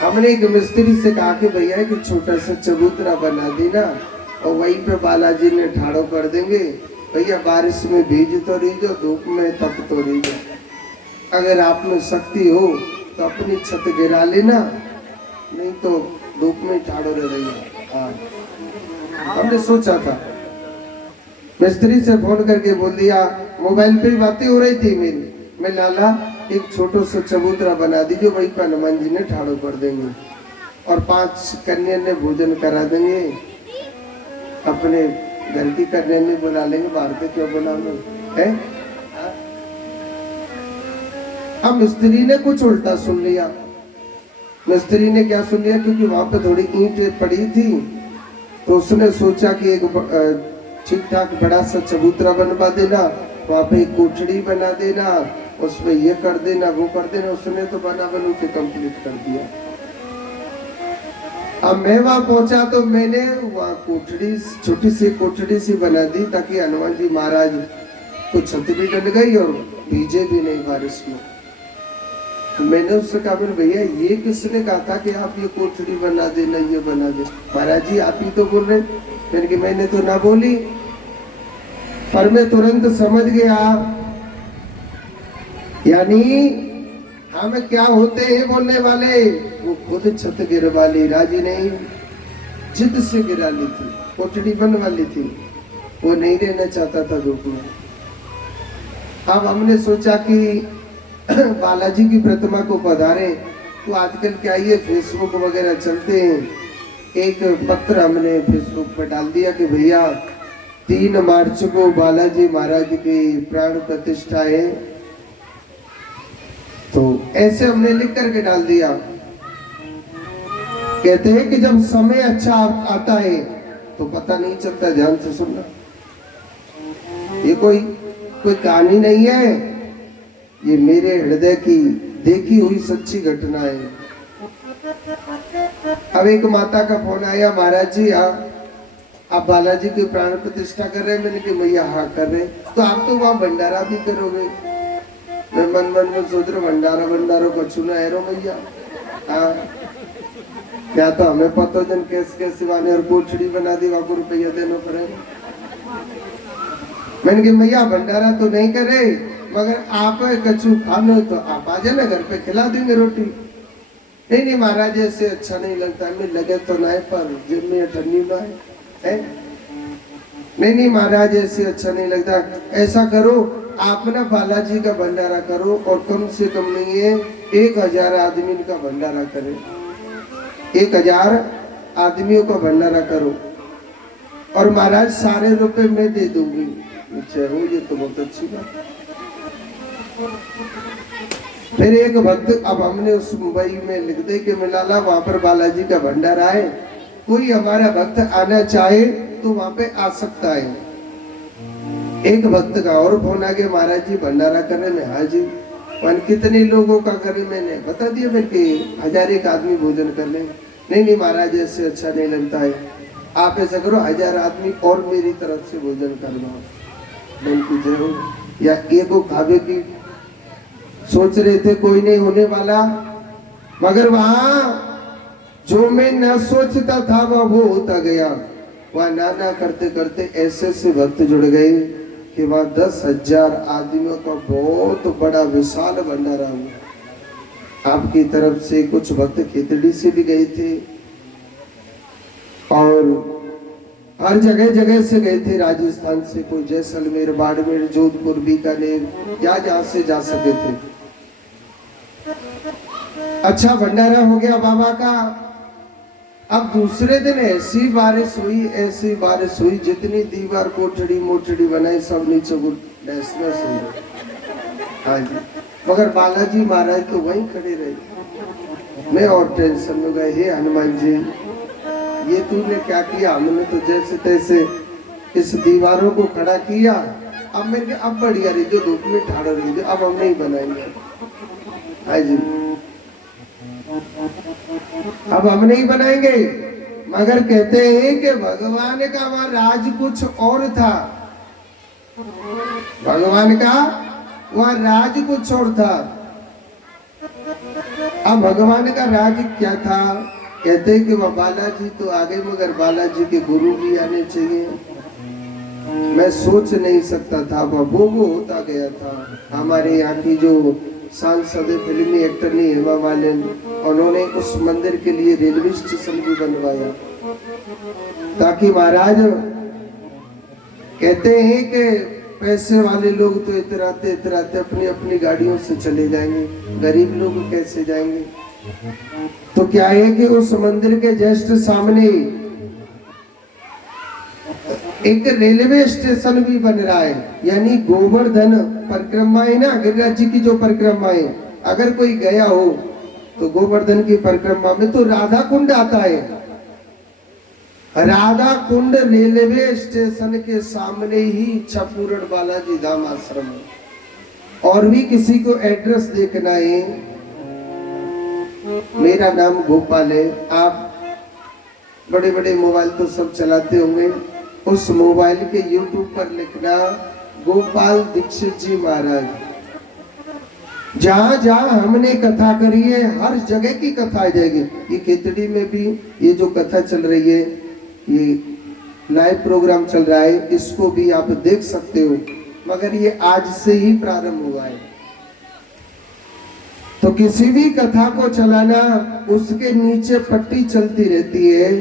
हमने एक मिस्त्री से कहा कि भैया कि छोटा सा चबूतरा बना देना और वहीं पे बालाजी ने ठाड़ो कर देंगे। भैया बारिश में भीज तो रही जो, धूप में तप तो रही जो, अगर आप में शक्ति हो तो अपनी छत गिरा लेना, नहीं तो धूप में ठाड़ो रह रही। हाँ हमने सोचा था। मिस्त्री से फोन करके बोल दिया, मोबाइल पे बातें हो रही थी मेरी, मैं लाला एक छोटा सा चबूतरा बना दीजिए, वहीं पर हनुमान जी ने ठाड़ो कर देंगे और 5 कन्या ने भोजन करा देंगे, अपने घर की कन्या ने बुला लेंगे, बाहर के क्यों बुलाना है। अब मिस्त्री ने कुछ उल्टा सुन लिया। मिस्त्री ने क्या सुन लिया, क्योंकि वहां पे थोड़ी ईंटें पड़ी थी तो उसने सोचा कि एक ठीक ठाक बड़ा सा चबूतरा बनवा देना, वहां पे एक कोठड़ी बना देना, उसमें ये कर देना वो कर देना। उसने तो बना बनू के कंप्लीट कर दिया। अब मैं वहां पहुंचा तो मैंने वहां कोठड़ी, छोटी सी कोठड़ी सी बना दी ताकि हनुमान जी महाराज को छत भी डल गई और भीजे भी नहीं बारिश में। तो मैंने उससे कहा भैया ये किसने कहा था कि आप ये कोठड़ी बना देना, ये बना दे? महाराज जी आप ही तो बोल रहे। मैंने कि मैंने तो ना बोली, पर मैं तुरंत समझ गया यानी हम क्या होते हैं बोलने वाले। वो खुद छत गिरवा ली, राजी नहीं, जिद से गिरा ली थी, कोठड़ी बनवा ली थी, वो नहीं रहना चाहता था धूप में। अब हमने सोचा कि बालाजी की प्रतिमा को पधारे, तो आजकल क्या ये फेसबुक वगैरह चलते हैं, एक पत्र हमने फेसबुक पर डाल दिया कि भैया 3 मार्च को बालाजी महाराज की प्राण प्रतिष्ठा है। तो ऐसे हमने लिख करके डाल दिया। कहते हैं कि जब समय अच्छा आता है तो पता नहीं चलता, ध्यान से सुनना, ये कोई कहानी नहीं है, ये मेरे हृदय की देखी हुई सच्ची घटना है। अब एक माता का फोन आया, महाराज जी आप बालाजी की प्राण प्रतिष्ठा कर रहे हैं? मैंने कहा भैया हाँ कर रहे। तो आप तो वहां भंडारा भी करोगे? मैं मन में सोच रहा भंडारा को छूना है रो भैया। हाँ क्या तो हमें पता जन कैसे वाले और कोठड़ी बना दी, वहां को रुपया देना पड़ेगा। मैंने कहा भैया भंडारा तो नहीं करे, मगर आप कछु खानो तो आप आ जाना, घर पे खिला देंगे रोटी। नहीं महाराज ऐसे अच्छा नहीं लगता, हमें लगे तो ना है पर जिम में ठंडी ना है। नहीं महाराज ऐसे अच्छा नहीं लगता, ऐसा करो आप ना बालाजी का भंडारा करो और कम से कम नहीं है 1000 आदमी का भंडारा करें, 1000 आदमियों का भंडारा करो और महाराज सारे रुपए मैं दे दूंगी। चलो ये तो बहुत अच्छी बात। फिर एक भक्त, अब हमने उस मुंबई में लिख दे के मिलाला वहां पर बालाजी का भंडारा है, कोई हमारा भक्त आना चाहे तो वहां पे आ सकता है। एक भक्त का और फोन आ गया, महाराज जी भंडारा करे में। हाँ जी, कितने लोगों का करे? मैंने बता दिया मैं कि 1001 आदमी भोजन कर ले। नहीं महाराज ऐसे अच्छा नहीं लगता है, आप ऐसा करो 1000 आदमी और मेरी तरफ से भोजन करवाओ। या एगो खावे की सोच रहे थे, कोई नहीं होने वाला, मगर वहां जो मैं न सोचता था वह वो होता गया। वहाँ ना करते करते ऐसे से भक्त जुड़ गए कि वहाँ 10,000 आदमियों का बहुत बड़ा विशाल भंडारा हुआ। आपकी तरफ से कुछ भक्त खेतड़ी से भी गए थे और हर जगह जगह से गए थे। राजस्थान से कोई जैसलमेर, बाड़मेर, जोधपुर, बीकानेर, जहाँ से जा सके थे। अच्छा भंडारा हो गया बाबा का। अब दूसरे दिन ऐसी बारिश हुई जितनी दीवार कोठड़ी मोटड़ी बनाई सब नीचे नैसनस हो गई। हाँ जी, मगर बालाजी महाराज तो वहीं खड़े रहे। मैं और टेंशन में गए, हे हनुमान जी ये तूने क्या किया? हमने तो जैसे तैसे इस दीवारों को खड़ा किया, अब मेरे अब बढ़िया रही जो धूप में ठाड़ रही थी, अब हम नहीं बनाएंगे। हाँ जी, अब हम नहीं बनाएंगे। मगर कहते हैं कि भगवान का वहां राज कुछ और था। भगवान का वहां राज कुछ और था। अब भगवान का राज क्या था? कहते हैं कि वह बालाजी तो आ गए, मगर बालाजी के गुरु भी आने चाहिए। मैं सोच नहीं सकता था, वो होता गया था। हमारे यहाँ की जो सांसद फिल्मी एक्टर ने हेमा मालिनी, उन्होंने उस मंदिर के लिए रेलवे स्टेशन भी बनवाया ताकि महाराज कहते हैं कि पैसे वाले लोग तो इतराते अपनी अपनी गाड़ियों से चले जाएंगे, गरीब लोग कैसे जाएंगे? तो क्या है कि उस मंदिर के जस्ट सामने एक रेलवे स्टेशन भी बन रहा है। यानी गोवर्धन परिक्रमा है ना, गिरिराज जी की जो परिक्रमा है, अगर कोई गया हो तो गोवर्धन की परिक्रमा में तो राधा कुंड आता है। राधा कुंड रेलवे स्टेशन के सामने ही इच्छापूरण बालाजी धाम आश्रम है। और भी किसी को एड्रेस देखना है, मेरा नाम गोपाल है। आप बड़े बड़े मोबाइल तो सब चलाते होंगे, उस मोबाइल के YouTube पर लिखना गोपाल दीक्षित जी महाराज। जहां जहां हमने कथा करी है हर जगह की कथा आ जाएगी। ये खेतड़ी में भी ये जो कथा चल रही है, ये लाइव प्रोग्राम चल रहा है, इसको भी आप देख सकते हो। मगर ये आज से ही प्रारंभ हुआ है। तो किसी भी कथा को चलाना, उसके नीचे पट्टी चलती रहती है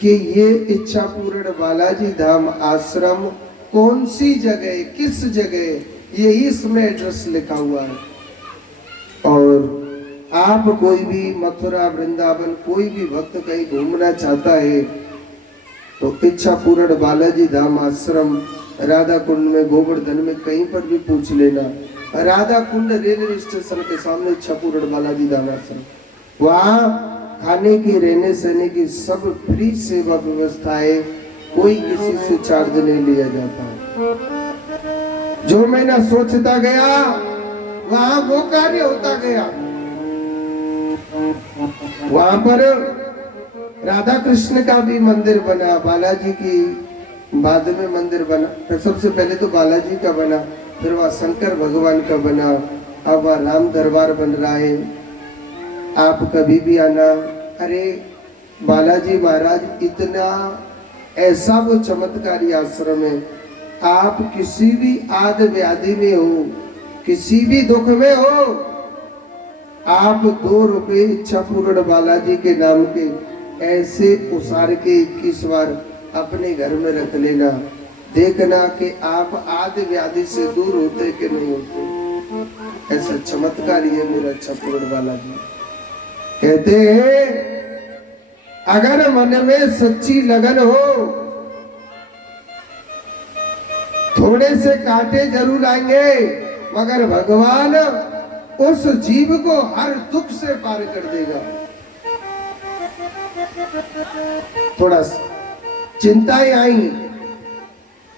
कि ये इच्छापूर्ण बालाजी धाम आश्रम कौन सी जगह, किस जगह, यही इसमें एड्रेस लिखा हुआ है। और आप कोई भी मथुरा, वृंदावन, कोई भी भक्त कहीं घूमना चाहता है तो इच्छापूर्ण बालाजी धाम आश्रम राधा कुंड में, गोवर्धन में, कहीं पर भी पूछ लेना। राधा कुंड रेलवे स्टेशन के सामने इच्छापूर्ण बालाजी धाम आश्रम। वहाँ खाने की, रहने सहने की सब फ्री सेवा व्यवस्था है, कोई किसी से चार्ज नहीं लिया जाता है। जो मैं ना सोचता गया वहां वो कार्य होता गया। वहां पर राधा कृष्ण का भी मंदिर बना, बालाजी की बाद में मंदिर बना। तो सबसे पहले तो बालाजी का बना, फिर वह शंकर भगवान का बना, अब वह राम दरबार बन रहा है। आप कभी भी आना। अरे बालाजी महाराज इतना ऐसा वो चमत्कारी आश्रम है। आप किसी भी आद व्याधि में हो, किसी भी दुख में हो, आप 2 रुपए इच्छापूर्ण बालाजी के नाम के ऐसे उसार के 21 बार अपने घर में रख लेना। देखना कि आप आदि व्याधि से दूर होते कि नहीं होते। ऐसा चमत्कार है मेरा इच्छापूर्ण बालाजी। कहते हैं अगर मन में सच्ची लगन हो, थोड़े से कांटे जरूर आएंगे, मगर भगवान उस जीव को हर दुख से पार कर देगा। थोड़ा चिंताएं आई,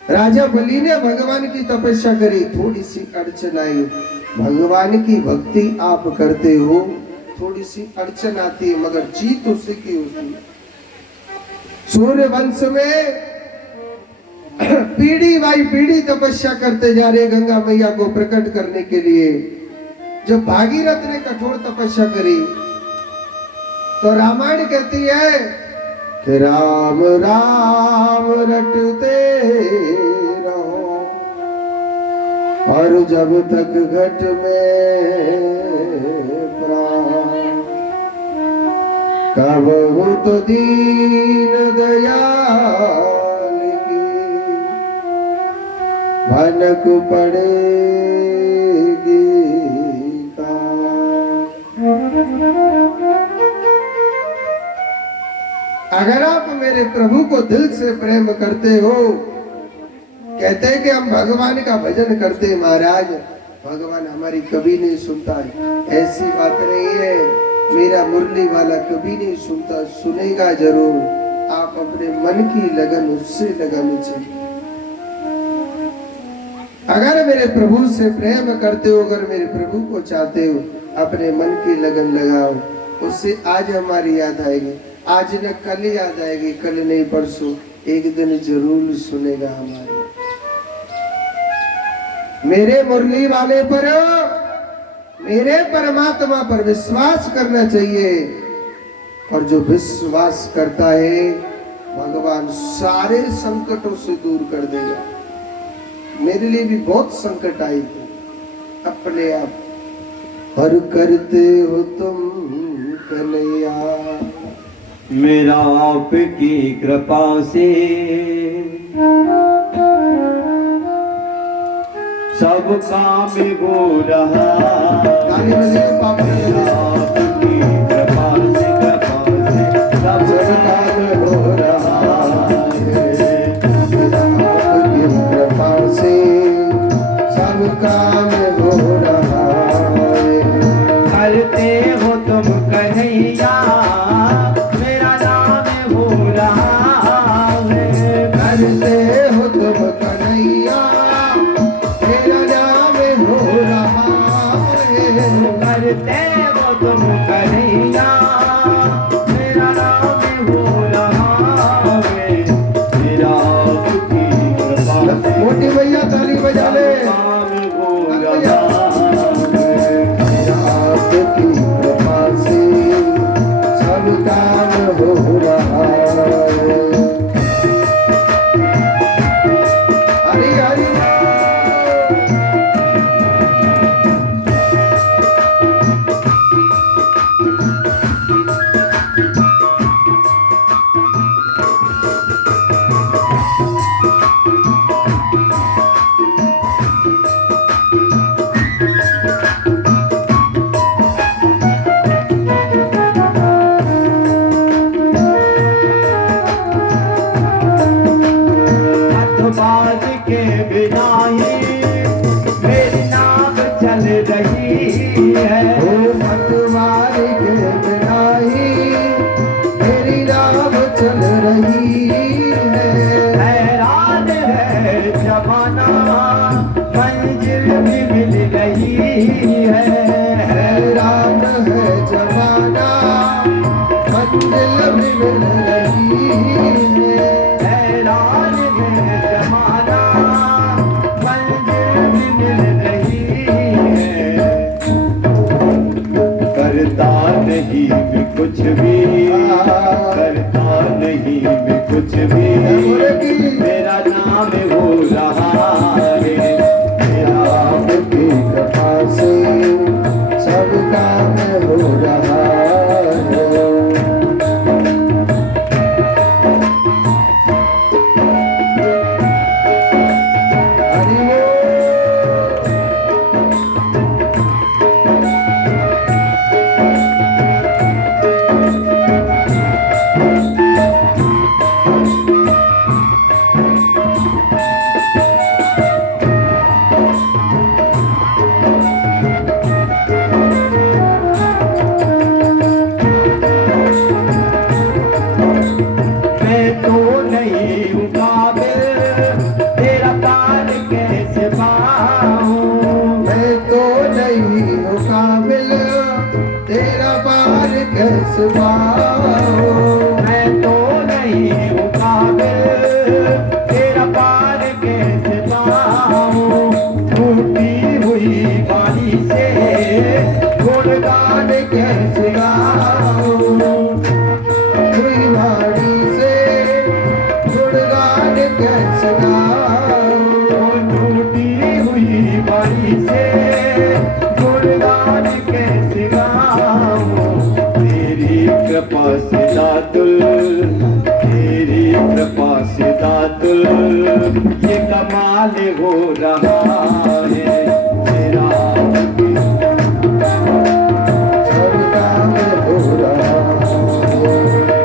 राजा बलि ने भगवान की तपस्या करी, थोड़ी सी अड़चन आई। भगवान की भक्ति आप करते हो, थोड़ी सी अड़चन आती है, मगर जीत उसी की होती है। सूर्य वंश में पीढ़ी बाई पीढ़ी तपस्या करते जा रहे गंगा मैया को प्रकट करने के लिए। जब भागीरथ ने कठोर तपस्या करी तो रामायण कहती है कि राम राम रटते रहो और जब तक घट में प्राण कबहु तो दीन दयाल की भनक पड़ेगी अगर आप मेरे प्रभु को दिल से प्रेम करते हो, कहते हैं कि हम भगवान का भजन करते हैं महाराज, भगवान हमारी कभी नहीं सुनता है, ऐसी बात नहीं है। मेरा मुरली वाला कभी नहीं सुनता, सुनेगा जरूर। आप अपने मन की लगन उससे लगानी चाहिए। अगर मेरे प्रभु से प्रेम करते हो, अगर मेरे प्रभु को चाहते हो, अपने मन की लगन लगाओ, उससे आज हमारी याद आएगी। आज न कल याद आएगी, कल नहीं परसों, एक दिन जरूर सुनेगा हमारी। मेरे मुरली वाले पर, मेरे परमात्मा पर विश्वास करना चाहिए, और जो विश्वास करता है भगवान सारे संकटों से दूर कर देगा। मेरे लिए भी बहुत संकट आई थी अपने आप, और करते हो तुम कन्हैया मेरा आपकी कृपा से सब काम हो रहा। आपकी कृपा से सब काम हो रहा है। आपकी कृपा से सब काम हो रहा है। करते हो तुम कन्हैया मेरा नाम हो रहा है। करते हो तुम कन्हैया मेरा नाम हो रहा है। करते हो तुम कन्हैया मेरा नाम हो रहा है। मेरा आपकी कृपा से मोटी भैया ताली बजा ले। काम हो रहा आपकी कृपा से सब काम हो रहा है। हरी हरी बाज के बिना ही मेरी नाव चल रही है। ओ मतवारी के बिना ही मेरी नाव चल रही है। हैरान है जमाना मंजिल भी मिल रही है। हैरान है जमाना मंजिल भी मिल रही है। हैरान है जमाना मंजिल भी मिल रही है। करता नहीं मैं कुछ भी, करता नहीं मैं कुछ भी, मेरा नाम हो रहा है। मेरा आपकी कृपा से सब काम हो रहा है। हरि बोल। मैं तो नहीं हूँ काबिल तेरा पार कैसे पाऊँ। मैं तो नहीं हूँ काबिल तेरा पार कैसे पाऊं। मैं तो नहीं हूँ काबिल तेरा पार कैसे पाऊँ। टूटी हुई बारी से गुणगान कैसे गाऊं। हुई वाणी से कैसे गुणगान कैसे गाऊं तेरी कृपा से दातुल तेरी कृपा से दातुल ये कमाल हो रहा है तेरा सब काम हो रहा है।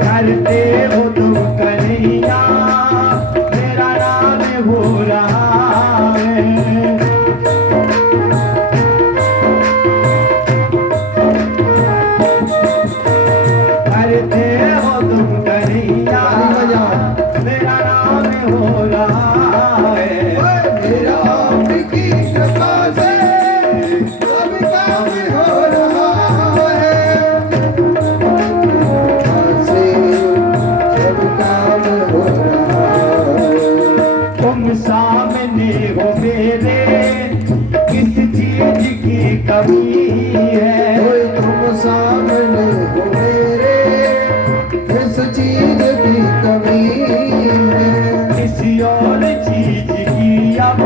करते हो तुम कन्हैया मेरा नाम हो रहा है करते हो तुम कन्हैया मेरा नाम हो रहा है मेरा आपकी कृपा से सब काम हो रहा है। से सब काम हो रहा है। तुम सामने हो मेरे किस चीज की कमी है कोई तुम सामने हो मेरे किस चीज की कमी है। किसी और चीज की अब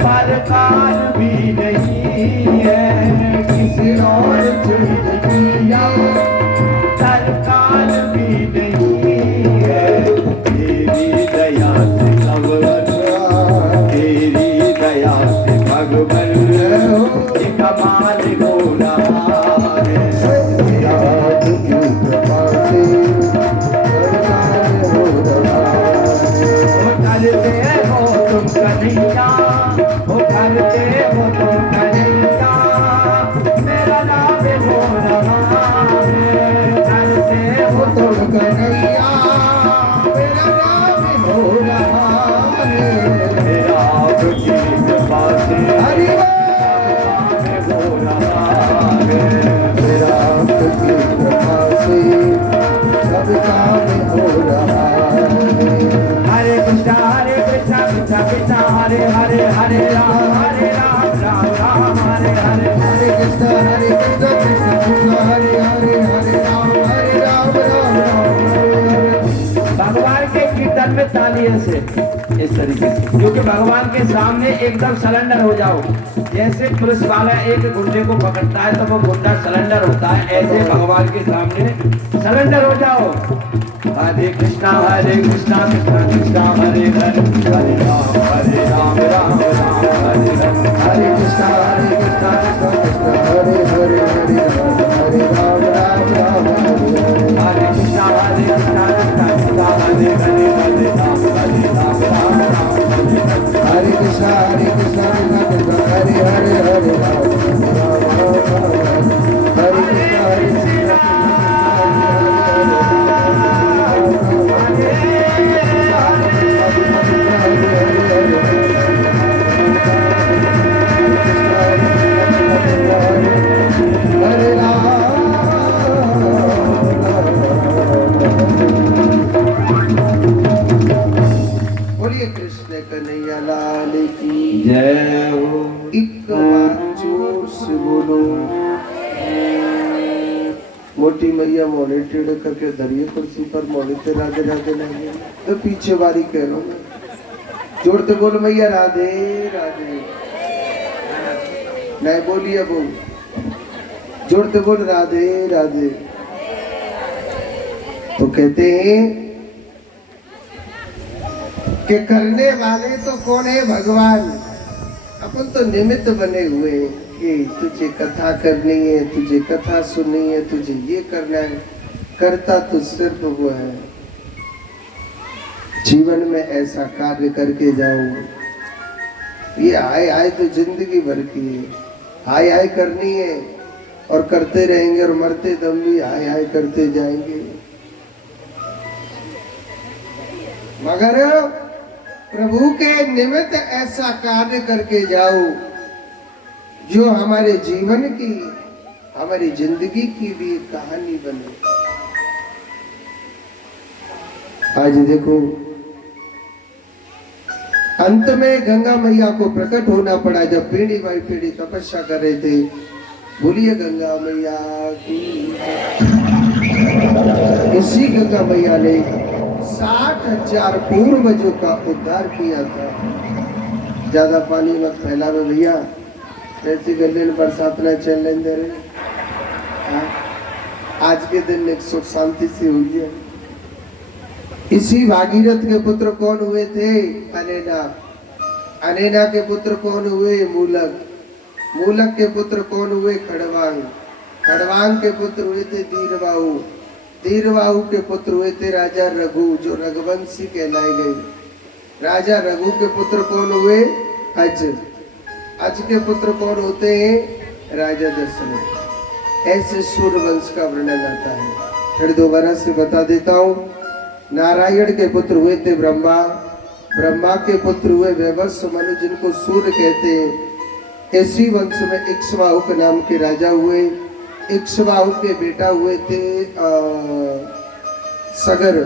सरकार भी नहीं है किसी और चीज की अब सरकार भी नहीं है तेरी दया से भगवान तेरी दया से भगवान ये कमाल हो रहा है आपकी कृपा से सब काम हो रहा है। करते हो तुम कन्हैया हो करते हो तुम कन्हैया मेरा नाम हो रहा है करते हो तुम कन्हैया मेरा नाम हो रहा है। मेरा आपकी कृपा से हरि नाम हो रहा है मेरा आपकी कृपा से सब काम हो रहा है। हरे कृष्णा कृष्णा कृष्णा हरे हरे हरे राम राम राम हरे हरे हरे कृष्ण कृष्ण कृष्ण हरे हरे हरे राम राम राम हरे। भगवान के कीर्तन में ताली ऐसे इस तरीके से क्योंकि भगवान के सामने एकदम सरेंडर हो जाओ जैसे पुलिस वाला एक गुंडे को पकड़ता है तो वो गुंडा सरेंडर होता है ऐसे भगवान के सामने सरेंडर हो जाओ हरे कृष्णा कृष्णा कृष्णा हरे हरे हरे राम राम राम हरे हरे हरे कृष्ण कृष्ण कृष्ण हरे हरे हरे राम राम हरे हरे कृष्णा कृष्णा कृष्णा हरे हरे हरे राम राम राम हरे कृष्ण कृष्ण कृष्ण हरे हरे हरे राम हरे कृष्ण हरे बोलिए कृष्ण कन्हैया लाल की जय हो एक बार जोर से बोलो। मोटी मैया मोले टेढ़े करके दरिए कुर्सी पर मोले ते राधे राधे लगे तो पीछे वाली कह लो जोड़ते बोलो मैया राधे राधे नहीं बोलिए बोल जोड़ते बोल राधे राधे। तो कहते हैं कि करने वाले तो कौन है भगवान अपन तो निमित्त बने हुए हैं कि तुझे कथा करनी है तुझे कथा सुननी है तुझे ये करना है करता तो सिर्फ वो है। जीवन में ऐसा कार्य करके जाओ ये आए आए तो जिंदगी भर की है आए आए करनी है और करते रहेंगे और मरते दम भी आए आए करते जाएंगे मगर प्रभु के निमित्त ऐसा कार्य करके जाओ जो हमारे जीवन की हमारी जिंदगी की भी एक कहानी बने। आज देखो अंत में गंगा मैया को प्रकट होना पड़ा जब पीढ़ी बाई पीढ़ी तपस्या कर रहे थे। बोलिए गंगा मैया की। इसी गंगा मैया ने 60,000 पूर्वजों का उद्धार किया था। ज्यादा पानी मत फैलावे भैया जैसी गले बरसात ना चल लेंगे रे। हाँ? आज के दिन एक सुख शांति सी हुई है। इसी भागीरथ के पुत्र कौन हुए थे? अनेना। अनेना के पुत्र कौन हुए? मूलक। मूलक के पुत्र कौन हुए? खड़वांग। खड़वांग के पुत्र हुए थे धीरबाहु। धीरबाहु के पुत्र हुए थे राजा रघु, जो रघुवंशी कहलाए गए। राजा रघु के पुत्र कौन हुए? अज। अज के पुत्र कौन होते हैं? राजा दशरथ। ऐसे सूर्यवंश का वर्णन आता है। फिर दोबारा से बता देता हूँ। नारायण के पुत्र हुए थे ब्रह्मा। ब्रह्मा के पुत्र हुए वैवस्व मनु, जिनको सूर्य कहते हैं। इसी वंश में इक्ष्वाकु नाम के राजा हुए। इक्ष्वाकु के बेटा हुए थे सगर।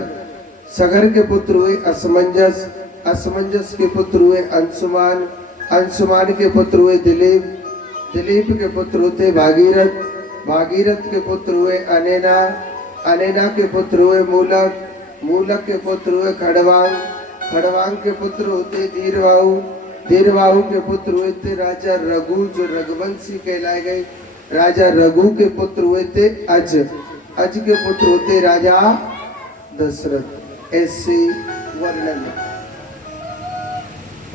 सगर के पुत्र हुए असमंजस। असमंजस के पुत्र हुए अंशुमान। अंशुमान के पुत्र हुए दिलीप। दिलीप के पुत्र होते भागीरथ। भागीरथ के पुत्र हुए अनेना। अनेना के पुत्र हुए मूलक। मूलक के पुत्र हुए खड़वांग। खड़वांग के पुत्र होते धीरबाहु। धीरबाहु के पुत्र हुए थे राजा रघु, जो रघुवंशी कहलाए गए। राजा रघु के पुत्र हुए थे अज। अज के पुत्र होते राजा दशरथ। ऐसे वर्णन।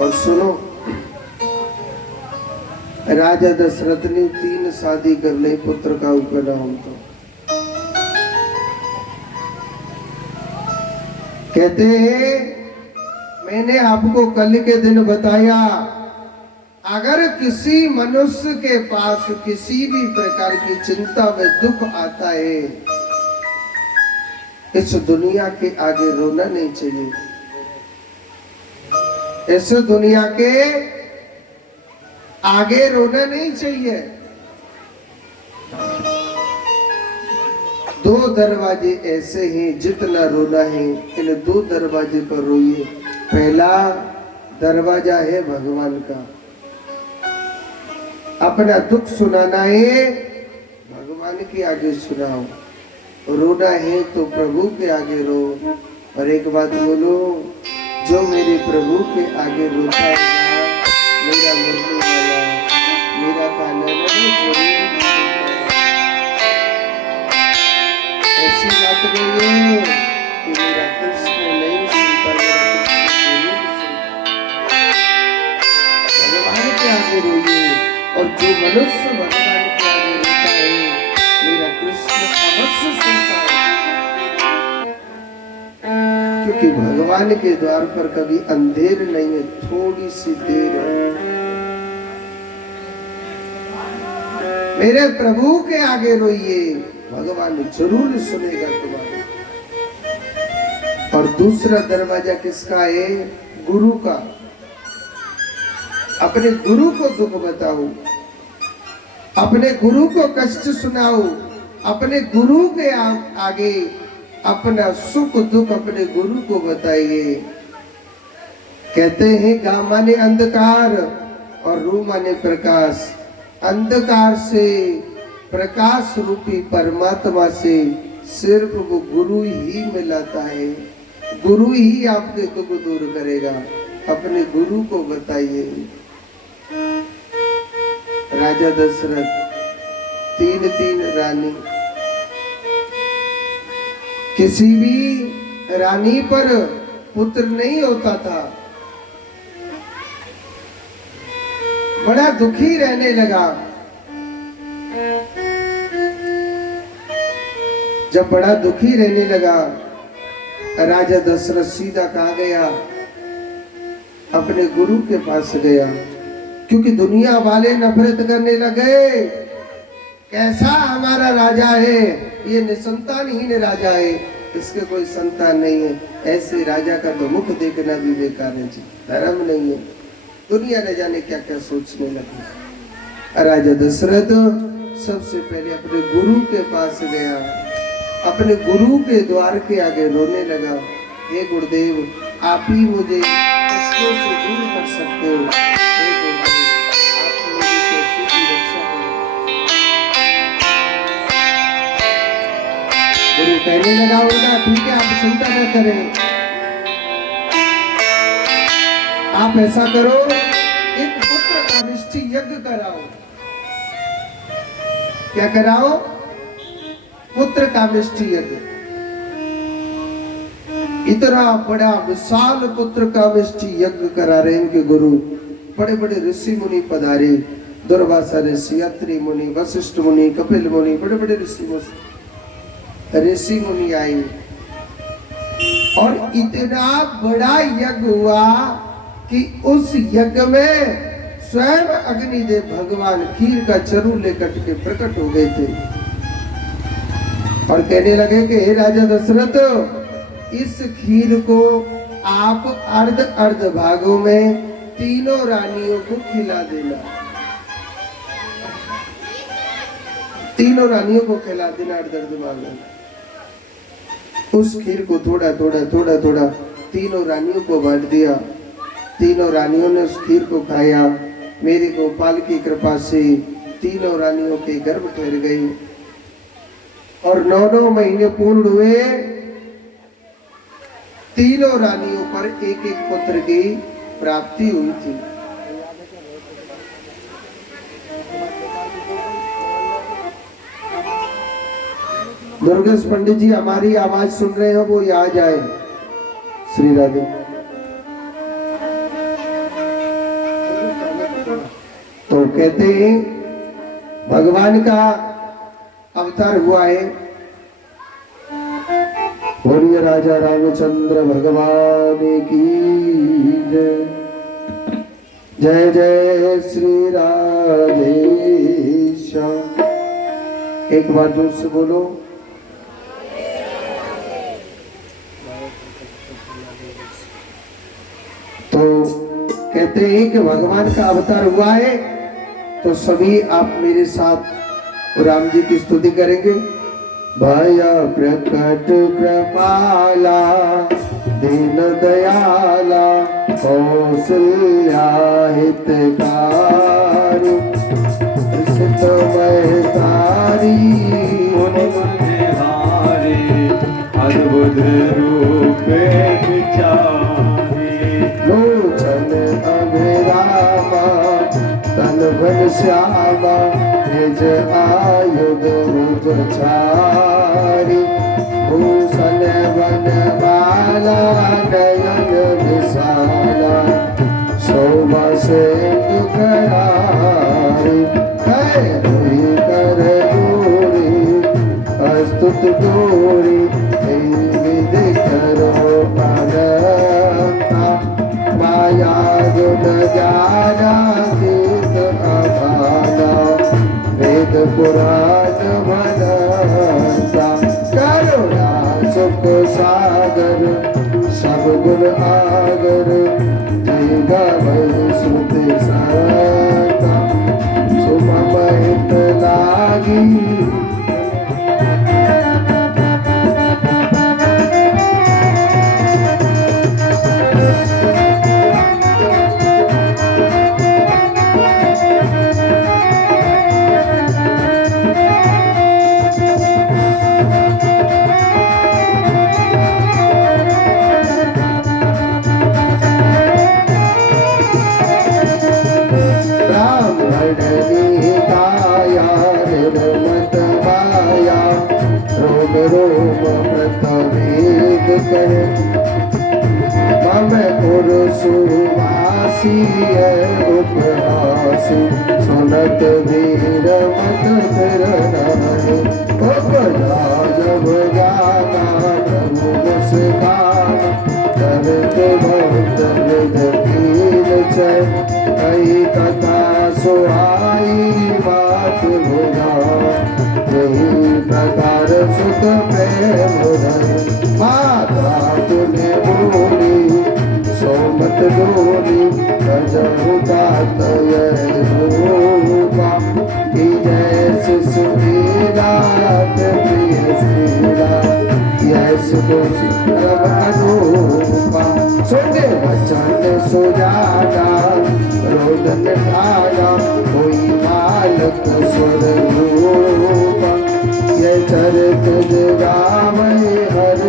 और सुनो, राजा दशरथ ने 3 शादी कर ली पुत्र का उपनाम। तो कहते हैं, मैंने आपको कल के दिन बताया, अगर किसी मनुष्य के पास किसी भी प्रकार की चिंता व दुख आता है, इस दुनिया के आगे रोना नहीं चाहिए। इस दुनिया के आगे रोना नहीं चाहिए। 2 दरवाजे ऐसे हैं, जितना रोना है इन 2 दरवाजे पर रोइए। पहला दरवाजा है भगवान का। अपना दुख सुनाना है, भगवान के आगे सुनाओ। रोना है तो प्रभु के आगे रो। और एक बात बोलो, जो मेरे प्रभु के आगे रोता है, मेरा मरने वाला, मेरा काना नहीं जरूर। ऐसी बात नहीं है कि मेरा कृष्ण नहीं सुनता, भगवान के आगे रोइए। और जो मनुष्य भगवान के आगे रोता है, मेरा कृष्ण अवश्य सुनता है। क्योंकि भगवान के द्वार पर कभी अंधेर नहीं है, थोड़ी सी देर है। मेरे प्रभु के आगे रोइए, भगवान जरूर सुनेगा तुम्हारे। और दूसरा दरवाजा किसका है? गुरु का। अपने गुरु को दुख बताओ, अपने गुरु को कष्ट सुनाओ, अपने गुरु के आगे अपना सुख दुख अपने गुरु को बताइए। कहते हैं गा माने अंधकार और रू माने प्रकाश। अंधकार से, प्रकाश रूपी परमात्मा से सिर्फ वो गुरु ही मिलाता है। गुरु ही आपके दुख दूर करेगा। अपने गुरु को बताइए। राजा दशरथ 3 रानी। किसी भी रानी पर पुत्र नहीं होता था। बड़ा दुखी रहने लगा। जब बड़ा दुखी रहने लगा, राजा दशरथ सीधा कहाँ गया? अपने गुरु के पास गया। क्योंकि दुनिया वाले नफरत करने लगे, कैसा हमारा राजा है, ये निसंतानहीन राजा है, इसके कोई संतान नहीं है। ऐसे राजा का तो मुख देखना भी बेकार है जी, धर्म नहीं है। दुनिया न जाने क्या क्या सोचने लगी। राजा दशरथ सबसे पहले अपने गुरु के पास गया। अपने गुरु के द्वार के आगे रोने लगा, हे गुरुदेव, आप ही मुझे कष्टों से दूर कर सकते हो। हे गुरुदेव, आप मेरी कैसे की रक्षा करो। गुरु कहने लगा होगा, ठीक है, आप चिंता न करें। आप ऐसा करो, एक पुत्र का निश्चय यज्ञ कराओ। क्या कराओ? पुत्र का मिष्टि यज्ञ। इतना बड़ा विशाल पुत्र का मिष्टि यज्ञ करा रहे इनके गुरु। बड़े बड़े ऋषि मुनि पधारे, दुर्वासा ऋषि, अत्रि मुनि, वशिष्ठ मुनि, कपिल मुनि, बड़े बड़े ऋषि मुनि आए और इतना बड़ा यज्ञ हुआ कि उस यज्ञ में स्वयं अग्निदेव भगवान खीर का चरू लेकर के प्रकट हो गए थे और कहने लगे कि हे राजा दशरथ, इस खीर को आप अर्ध अर्ध भागों में तीनों रानियों को खिला देना। तीनों रानियों को खिला देना अर्ध अर्ध भागों में। उस खीर को थोड़ा थोड़ा थोड़ा थोड़ा तीनों रानियों को बांट दिया। तीनों रानियों ने उस खीर को खाया। मेरे गोपाल की कृपा से तीनों रानियों के गर्भ ठहर गए और 9 महीने पूर्ण हुए। तीनों रानियों पर एक एक पुत्र की प्राप्ति हुई थी। दुर्गेश पंडित जी हमारी आवाज सुन रहे हैं, वो यहाँ जाए। श्री राधे। तो कहते हैं भगवान का अवतार हुआ है। बोलिए राजा रामचंद्र भगवान की जय। जय जय श्री राधे श्याम। एक बार जोर से बोलो। तो कहते हैं कि भगवान का अवतार हुआ है, तो सभी आप मेरे साथ राम जी की स्तुति करेंगे। भया प्रकट कृपाला दीन दयाला कौशल्या हितकारी सितमयकारी मुनि मनहारी अद्भुत रूपे विचारी लोचन अभिरामा तन बन श्यामा निज आयुध मुझ छारी भूषण वन माला नयन विशाला शोभा से करारी कर दूरी अस्तुत दूरी विधि करो अनंता माया गुण ज्ञाना अभाना वेद पुराण भनता करुणा सुख सागर सब गुण आगर जगा श्रुति सरता सुमम हित लागी। सुवासी उपहासी सुनत वीर मत जब गाना प्रभु मुस्काना करते बहुत विधीन चय कई कथा सुहाई बात भुजा यही प्रकार सुख प्रेम माता तुने बोली सोमत डोली गजहुदात रूपा की जैसे सुधीरात प्रिय श्रीला यैसे अनुपा सोने वचन सुजाना रोदन ठाया कोई बालक स्वर रूपा ये चरित राम हर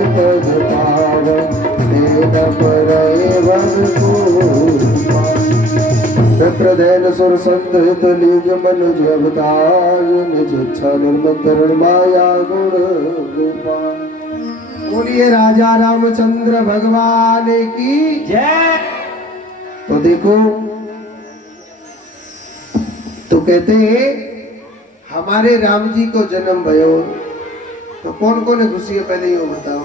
प्रधैन सुर संत हित लीज मनुज अवतार निज इच्छा निर्मतरण माया गुण गोपाल। बोलिए राजा रामचंद्र भगवान की जय। तो देखो, तो कहते हैं हमारे राम जी को जन्म भयो तो कौन कौन है खुशी है, पहले ये बताओ।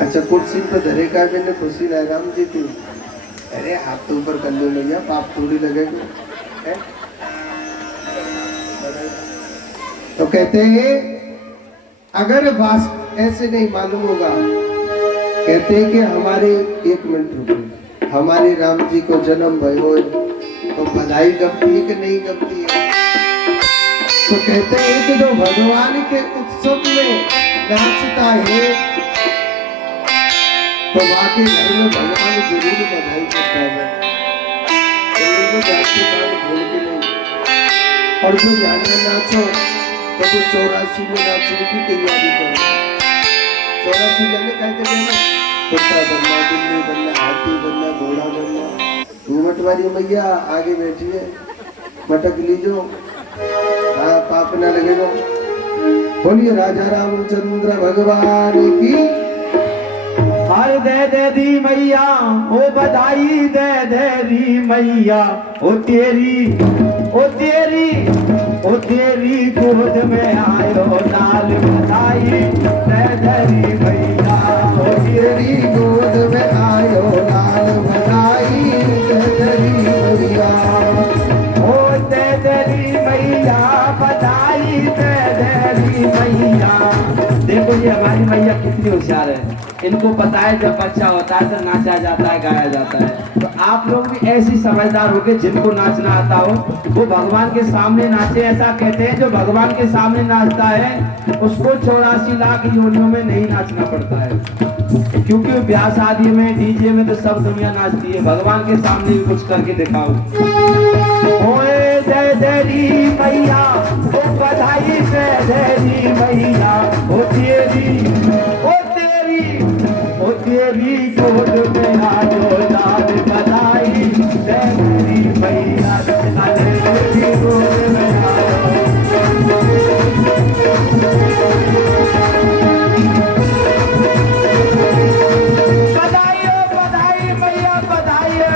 अच्छा, कुर्सी पर धरे का मैंने खुशी लाए राम जी की। अरे हाथ तो ऊपर कर लो भैया, पाप थोड़ी लगेगा। तो कहते हैं अगर वास ऐसे नहीं मालूम होगा, कहते हैं कि हमारे, एक मिनट रुको, हमारे राम जी को जन्म भयो तो बधाई गमती है कि नहीं गमती है? तो कहते हैं कि जो भगवान के उत्सव में नाचता है तो बाकी घर में भगवान जरूर बधाई करता है। जाके कान खोल के नहीं, और जो जाना नाचो तो वो 84 में नाचने की तैयारी करो। 84 जाने कहते हैं कुत्ता बनना, बिल्ली बनना, हाथी बनना, घोड़ा बनना। घूमट वाली मैया आगे बैठी है, मटक लीजो, हाँ पाप ना लगेगा। बोलिए राजा रामचंद्र भगवान की। हर दे दी मैया ओ बधाई दे दी मैया ओ तेरी गोद में आयो लाल बधाई दे दी मैया ओ तेरी गोद में आयो लाल बधाई दे दी मैया ओ दे दी मैया बधाई दे दी मैया। देखो ये हमारी मैया कितनी होशियार है, इनको पता है जब बच्चा होता है तो नाचा जाता है, गाया जाता है। तो आप लोग भी ऐसी समझदार हो के जिनको नाचना आता हो वो भगवान के सामने नाचे। ऐसा कहते हैं जो भगवान के सामने नाचता है उसको 84 लाख योनियों में नहीं नाचना पड़ता है, क्योंकि ब्याह शादी में डीजे में तो सब दुनिया नाचती है। भगवान के सामने भी कुछ करके दिखाओ। ओए दे दी मैया ओ बधाई दे दी मैया ओ तेरी गोद में आयो लाल बधाई दे दी मैया तेरी गोद में आयो। बधाई हो बधाई मैया बधाई है।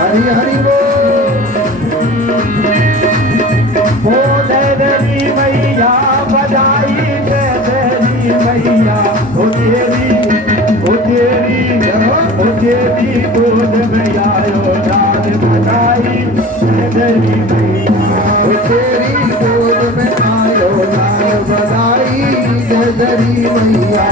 हरि हरि ओ दे दी मैया बधाई दे दी मैया ओ तेरी गोद में आयो लाल बधाई दे दी मैया ओ तेरी गोद में आयो लाल बधाई दे दी मैया।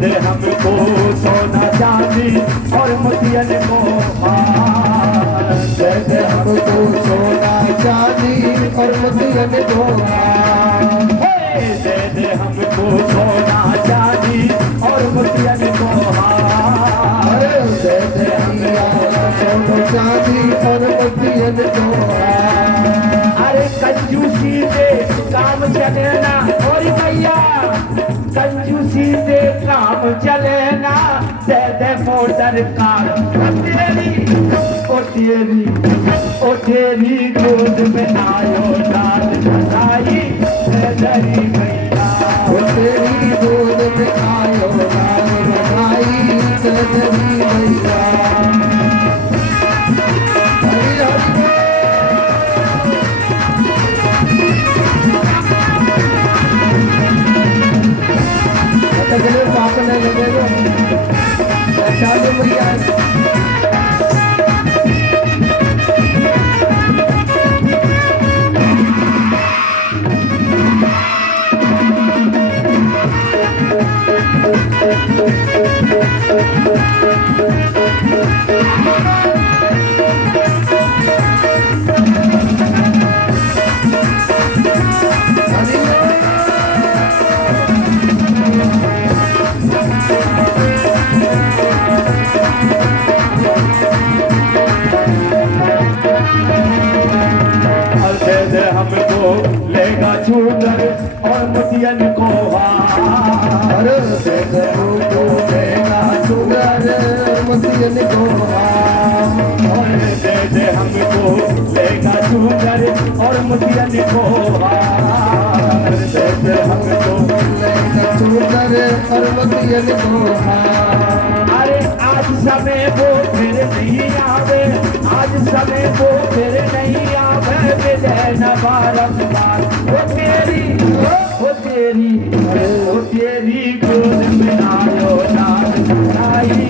दे हमको सोना चांदी और मोतियन को हार दे हमको सोना चांदी और मोतियन को हार। दे हमको सोना चांदी और मोतियन को चले ना दे दे मोटर कार ओ तेरी गोद में आयो लाल बधाई दरी मैया वो तेरी गोद में आयो लाल बधाई दरी मैया। हरि हरि बोल। पाप न लगेगा चालू मैया। दे दे हमको लेगा चूनर और मुतियन को हार दे दे हमको लेगा चूनर मुतियन को और दे दे हमको लेगा चूनर और मुतियन को हार दे दे हमको लेगा चूनर और मुतियन को अरे आज समय वो फिर नहीं आवे आज समय वो फिर नहीं आवे विजय न बारंबार वो तेरी गोद में आयो लाल बधाई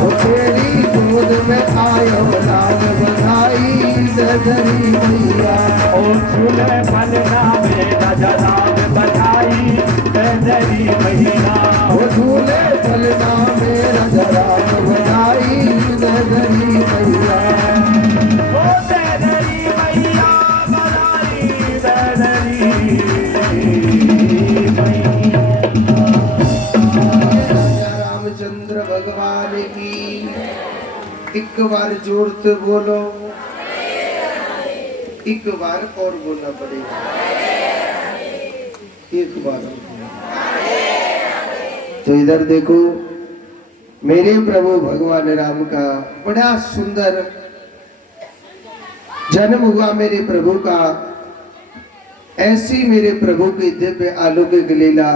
वो तेरी गोद में आयो लाल बधाई दरी मैया। और झूले बनना मेरा जनाब बधाई दरी मैया वो झूले फलना मेरा जरा बधाई दरी मैया। ओ दरी मैया बधाई दरी राजा रामचंद्र भगवान की एक बार जोर से बोलो, एक बार और बोलना पड़ेगा, एक बार। तो इधर देखो मेरे प्रभु भगवान राम का बड़ा सुंदर जन्म हुआ मेरे प्रभु का। ऐसी मेरे प्रभु की दिव्य अलौकिक लीला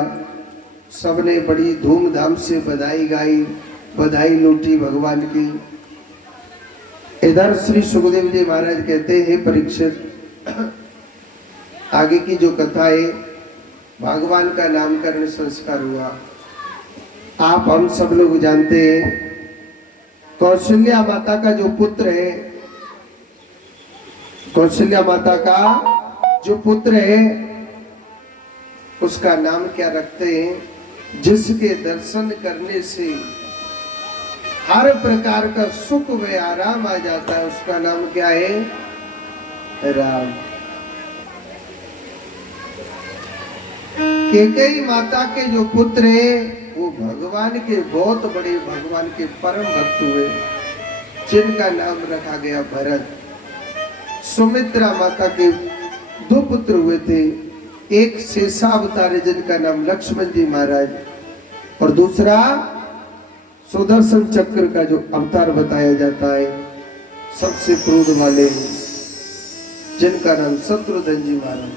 सबने बड़ी धूमधाम से बधाई गाई, बधाई लूटी भगवान की। इधर श्री सुखदेव जी महाराज कहते हैं परीक्षित आगे की जो कथा है, भगवान का नामकरण संस्कार हुआ। आप हम सब लोग जानते हैं कौशल्या माता का जो पुत्र है, कौशल्या माता का जो पुत्र है उसका नाम क्या रखते हैं? जिसके दर्शन करने से हर प्रकार का सुख व आराम आ जाता है, उसका नाम क्या है? राम। कैकेयी माता के जो पुत्र हैं वो भगवान के बहुत बड़े, भगवान के परम भक्त हुए, जिनका नाम रखा गया भरत। सुमित्रा माता के दो पुत्र हुए थे, एक शेषावतार जिनका नाम लक्ष्मण जी महाराज, और दूसरा सुदर्शन चक्र का जो अवतार बताया जाता है सबसे क्रोध वाले, जिनका नाम शत्रुघ्न जी महाराज।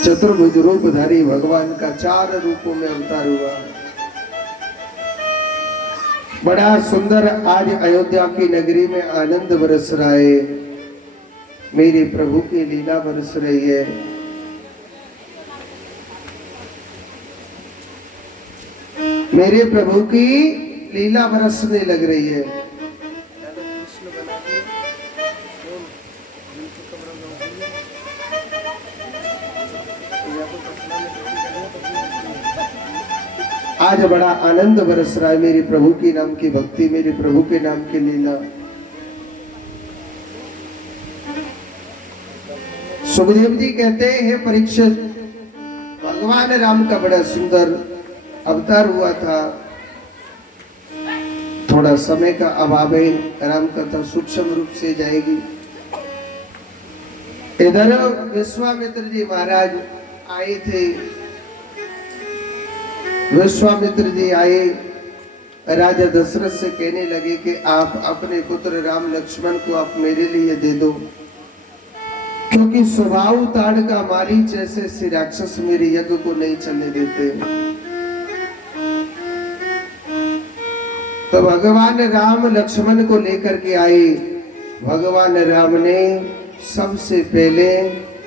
चतुर्भुज रूपधारी भगवान का 4 रूपों में अवतार हुआ। बड़ा सुंदर आज अयोध्या की नगरी में आनंद बरस रहा है, मेरे प्रभु की लीला बरस रही है। मेरे प्रभु की लीला बरसने लग रही है। आज बड़ा आनंद बरस रहा है मेरे प्रभु के नाम की भक्ति, मेरे प्रभु के नाम की लीला। सुखदेव जी कहते हैं परीक्षित, भगवान राम का बड़ा सुंदर अवतार हुआ था। थोड़ा समय का अभाव है, राम कथा सूक्ष्म रूप से जाएगी। इधर विश्वामित्र जी महाराज आए थे विश्वामित्र जी आए, राजा दशरथ से कहने लगे कि आप अपने पुत्र राम लक्ष्मण को आप मेरे लिए दे दो, क्योंकि स्वभाव ताड़ का मारीच ऐसे राक्षस मेरे यज्ञ को नहीं चलने देते। तो भगवान राम लक्ष्मण को लेकर के आए। भगवान राम ने सबसे पहले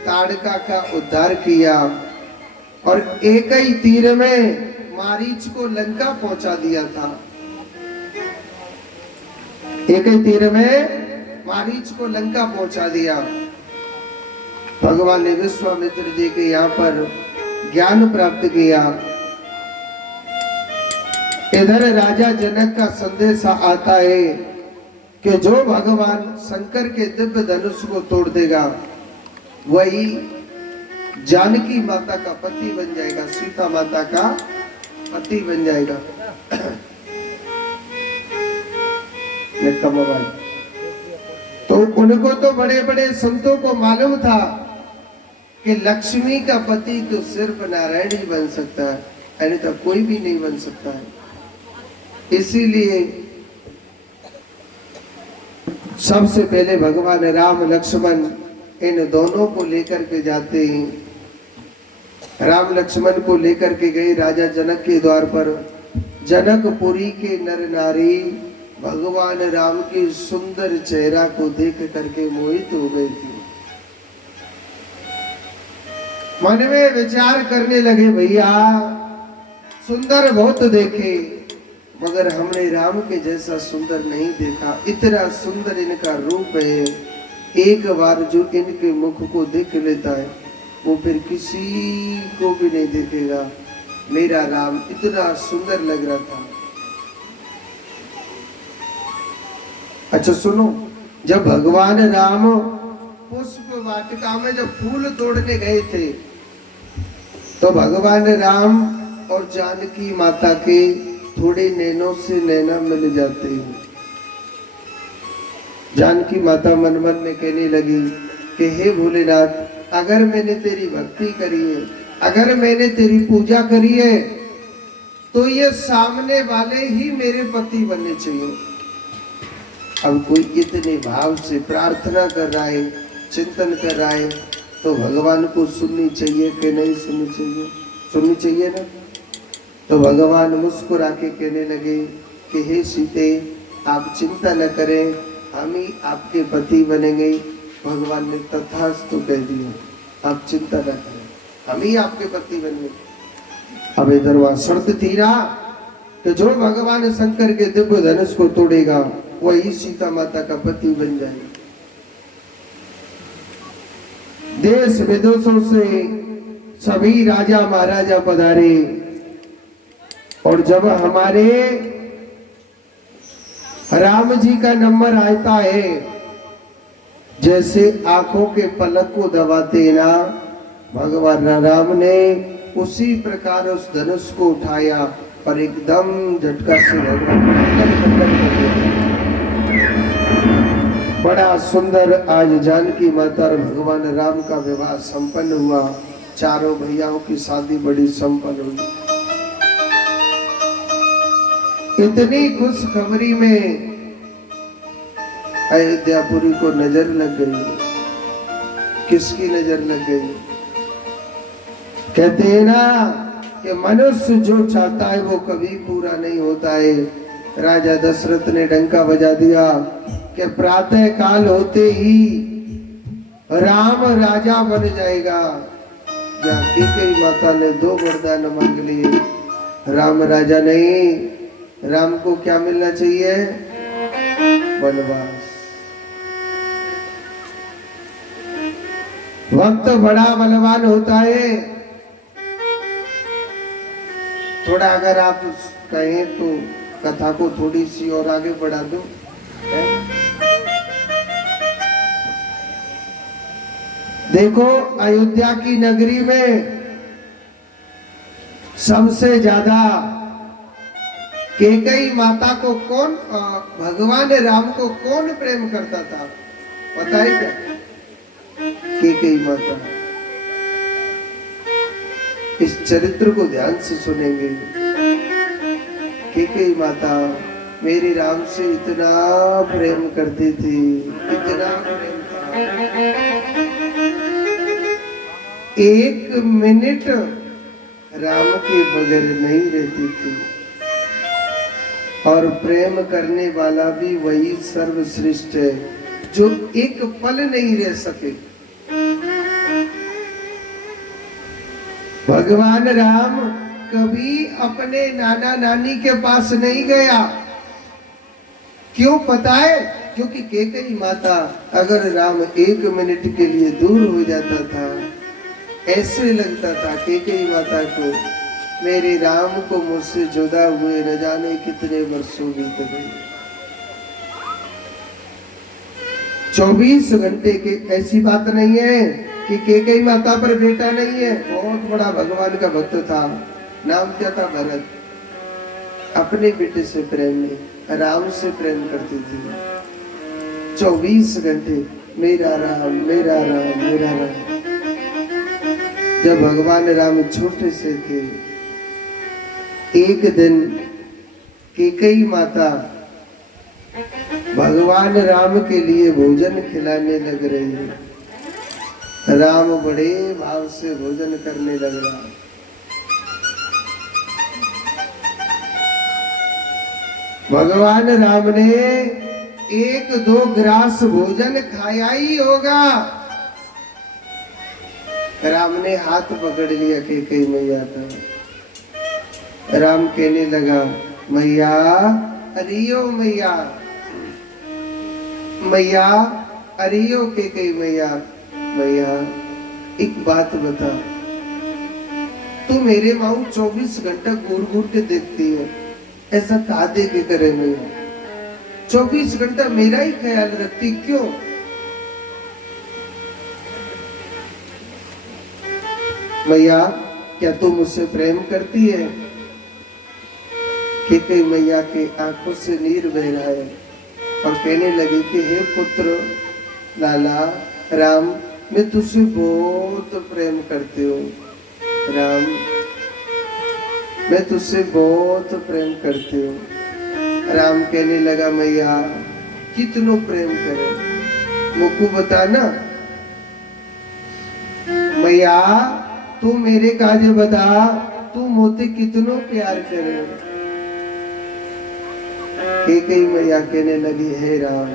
ताड़का का उद्धार किया और एक ही तीर में मारीच को लंका पहुंचा दिया था। एक ही तीर में मारीच को लंका पहुंचा दिया। भगवान ने विश्वामित्र जी के यहाँ पर ज्ञान प्राप्त किया। इधर राजा जनक का संदेश आता है कि जो भगवान शंकर के दिव्य धनुष को तोड़ देगा वही जानकी माता का पति बन जाएगा, सीता माता का पति बन जाएगा। तो उनको तो बड़े बड़े संतों को मालूम था कि लक्ष्मी का पति तो सिर्फ नारायण ही बन सकता है, अन्यथा कोई भी नहीं बन सकता है। इसीलिए सबसे पहले भगवान राम लक्ष्मण इन दोनों को लेकर के जाते हैं। राम लक्ष्मण को लेकर के गए राजा जनक के द्वार पर। जनकपुरी के नर नारी भगवान राम के सुंदर चेहरा को देख करके मोहित हो गए थे। मन में विचार करने लगे, भैया सुंदर बहुत देखे मगर हमने राम के जैसा सुंदर नहीं देखा। इतना सुंदर इनका रूप है, एक बार जो इनके मुख को देख लेता है वो फिर किसी को भी नहीं देखेगा। मेरा राम इतना सुंदर लग रहा था। अच्छा सुनो, जब भगवान राम पुष्प वाटिका में जब फूल तोड़ने गए थे तो भगवान राम और जानकी माता के थोड़े नैनों से नैना मिल जाते हैं। जानकी माता मन मन में कहने लगी कि हे भोलेनाथ, अगर मैंने तेरी भक्ति करी है, अगर मैंने तेरी पूजा करी है तो ये सामने वाले ही मेरे पति बनने चाहिए। अब कोई इतने भाव से प्रार्थना कर रहा है, चिंतन कर रहा है, तो भगवान को सुननी चाहिए कि नहीं सुननी चाहिए? सुननी चाहिए ना। तो भगवान मुस्कुरा के कहने लगे कि हे सीते, आप चिंता न करें, हम ही आपके पति बनेंगे। भगवान ने तथास्तु कह दिया, आप चिंता न करें, हम ही आपके पति बनेंगे। अब इधर वहां शर्त थी ना कि जो भगवान शंकर के दिव्य धनुष को तोड़ेगा वही सीता माता का पति बन जाएगा। देश विदेशों से सभी राजा महाराजा पधारे और जब हमारे राम जी का नंबर आता है, जैसे आंखों के पलक को दबाते ना, भगवान राम ने उसी प्रकार उस धनुष को उठाया और एकदम झटका से बड़ा सुंदर आज जानकी माता और भगवान राम का विवाह संपन्न हुआ। चारों भैयाओं की शादी बड़ी संपन्न हुई। इतनी खुशखबरी में अयोध्यापुरी को नजर लग गई। किसकी नजर लग गई? कहते हैं ना कि मनुष्य जो चाहता है वो कभी पूरा नहीं होता है। राजा दशरथ ने डंका बजा दिया कि प्रातः काल होते ही राम राजा बन जाएगा। जहाँ कैकेयी माता ने 2 वरदान मांग लिए, राम राजा नहीं, राम को क्या मिलना चाहिए? वनवास। वक्त बड़ा बलवान होता है। थोड़ा अगर आप कहें तो कथा को थोड़ी सी और आगे बढ़ा दो। देखो, अयोध्या की नगरी में सबसे ज्यादा कैकेयी माता को कौन, भगवान राम को कौन प्रेम करता था पता है क्या? कैकेयी माता। इस चरित्र को ध्यान से सुनेंगे कैकेयी माता मेरे राम से इतना प्रेम करती थी, इतना प्रेम था, एक मिनट राम के बगैर नहीं रहती थी। और प्रेम करने वाला भी वही सर्वश्रेष्ठ है जो एक पल नहीं रह सके। भगवान राम कभी अपने नाना नानी के पास नहीं गया। क्यों पता है? क्योंकि कैकेयी माता अगर राम एक मिनट के लिए दूर हो जाता था, ऐसे लगता था कैकेयी माता को मेरे राम को मुझसे जुदा हुए न जाने कितने वर्षों बीत गए। 24 घंटे के ऐसी बात नहीं है कि कैकेयी माता पर बेटा नहीं है। बहुत बड़ा भगवान का भक्त था, नाम क्या था? भरत। अपने बेटे से प्रेम नहीं, राम से प्रेम करती थी। 24 घंटे मेरा राम, मेरा राम, मेरा राम। जब भगवान राम छोटे से थे, एक दिन कैकेयी माता भगवान राम के लिए भोजन खिलाने लग रही है। राम बड़े भाव से भोजन करने लग रहा। भगवान राम ने 1-2 ग्रास भोजन खाया ही होगा। राम ने हाथ पकड़ लिया कैकेयी मैया का। राम कहने लगा, मैया, अरियो मैया, मैया, अरियो कैकेयी मैया, मैया एक बात बता, तू मेरे माऊ 24 घंटा घूर घूर के देखती है, ऐसा कहा दे के करे मैया? 24 घंटा मेरा ही ख्याल रखती, क्यों? मैया, क्या तू मुझसे प्रेम करती है? कैकेयी मैया के आंखों से नीर बह रहा है और कहने लगी कि हे पुत्र, लाला राम, मैं तुझसे बहुत प्रेम करती हूँ। राम, मैं तुझसे बहुत प्रेम करती हूँ। राम कहने लगा, मैया कितनो प्रेम करे, मुझको बता ना। मैया तू मेरे काजे बता, तू मोते कितनो प्यार करे। कैकेयी मैया कहने लगी, हे राम,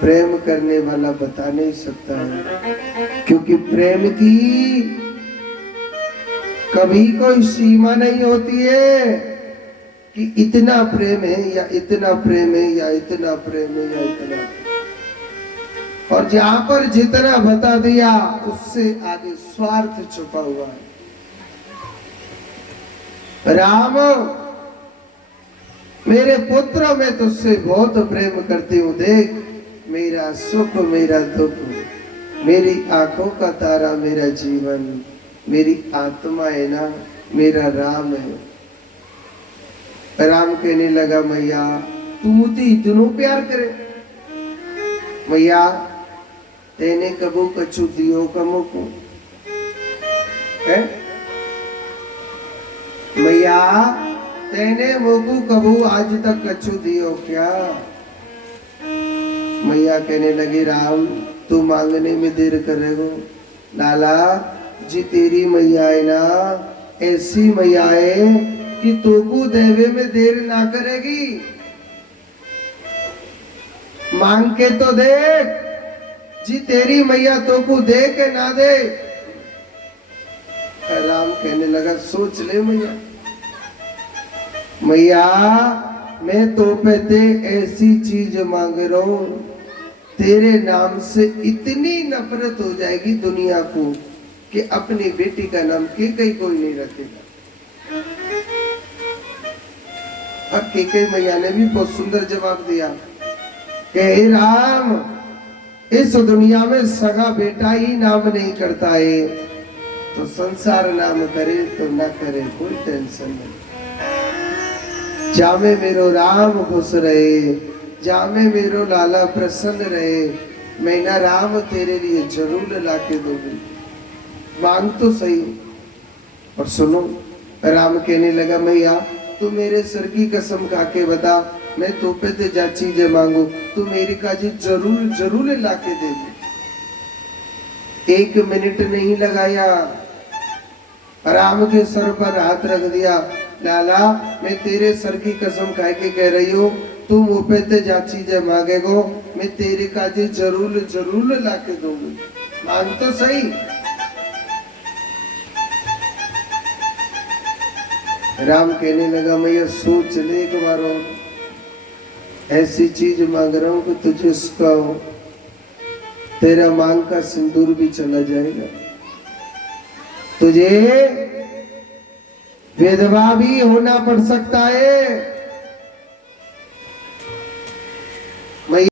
प्रेम करने वाला बता नहीं सकता है, क्योंकि प्रेम की कभी कोई सीमा नहीं होती है कि इतना प्रेम है या इतना प्रेम है या इतना प्रेम है या इतना। और जहां पर जितना बता दिया उससे आगे स्वार्थ छुपा हुआ है। राम, मेरे पुत्र, मैं तुझसे बहुत प्रेम करती हूँ। देख, मेरा सुख, मेरा दुख, मेरी आंखों का तारा, मेरा जीवन, मेरी आत्मा है ना, मेरा राम है। राम कहने लगा, मैया तू मुझे इतनो प्यार करे। मैया तेने कबू कछु दियो कमो को है? मैया तेने मोकू कबू आज तक कछु दियो क्या? मैया कहने लगी, राम तू मांगने में देर करेगो। लाला जी, तेरी मैया है ना, ऐसी मैया है कि तोकू देवे में देर ना करेगी। मांग के तो देख जी, तेरी मैया तोकू दे के ना दे। राम कहने लगा, सोच ले मैया। मैया मैं तो पे ते ऐसी चीज मांग रहा हूं, तेरे नाम से इतनी नफरत हो जाएगी दुनिया को कि अपनी बेटी का नाम कैकेयी कोई नहीं रखेगा। अब कैकेयी मैया ने भी बहुत सुंदर जवाब दिया कि हे राम, इस दुनिया में सगा बेटा ही नाम नहीं करता है, तो संसार नाम करे तो ना करे, कोई टेंशन नहीं। जामे मेरो राम खुश रहे, जामे मेरो लाला प्रसन्न रहे, मैं ना राम तेरे लिए जरूर लाके दूंगी। मांग तो सही। और सुनो, राम कहने लगा मैया तू मेरे सर की कसम खा के बता, मैं तो पे ते जा चीजें मांगू तू मेरी काजी जरूर जरूर ला के दे दे। 1 मिनट नहीं लगाया, राम के सर पर हाथ रख दिया। लाला मैं तेरे सर की कसम खा के कह रही हूँ, तू मुँह पे ते जा चीजें मांगेगो मैं तेरे काजी जरूर जरूर ला के दूंगी, मांग तो सही। राम कहने लगा मैं ये सोच ले एक बार और, ऐसी चीज मांग रहा हूं कि तुझे उसका हो, तेरा मांग का सिंदूर भी चला जाएगा, तुझे विधवा भी होना पड़ सकता है।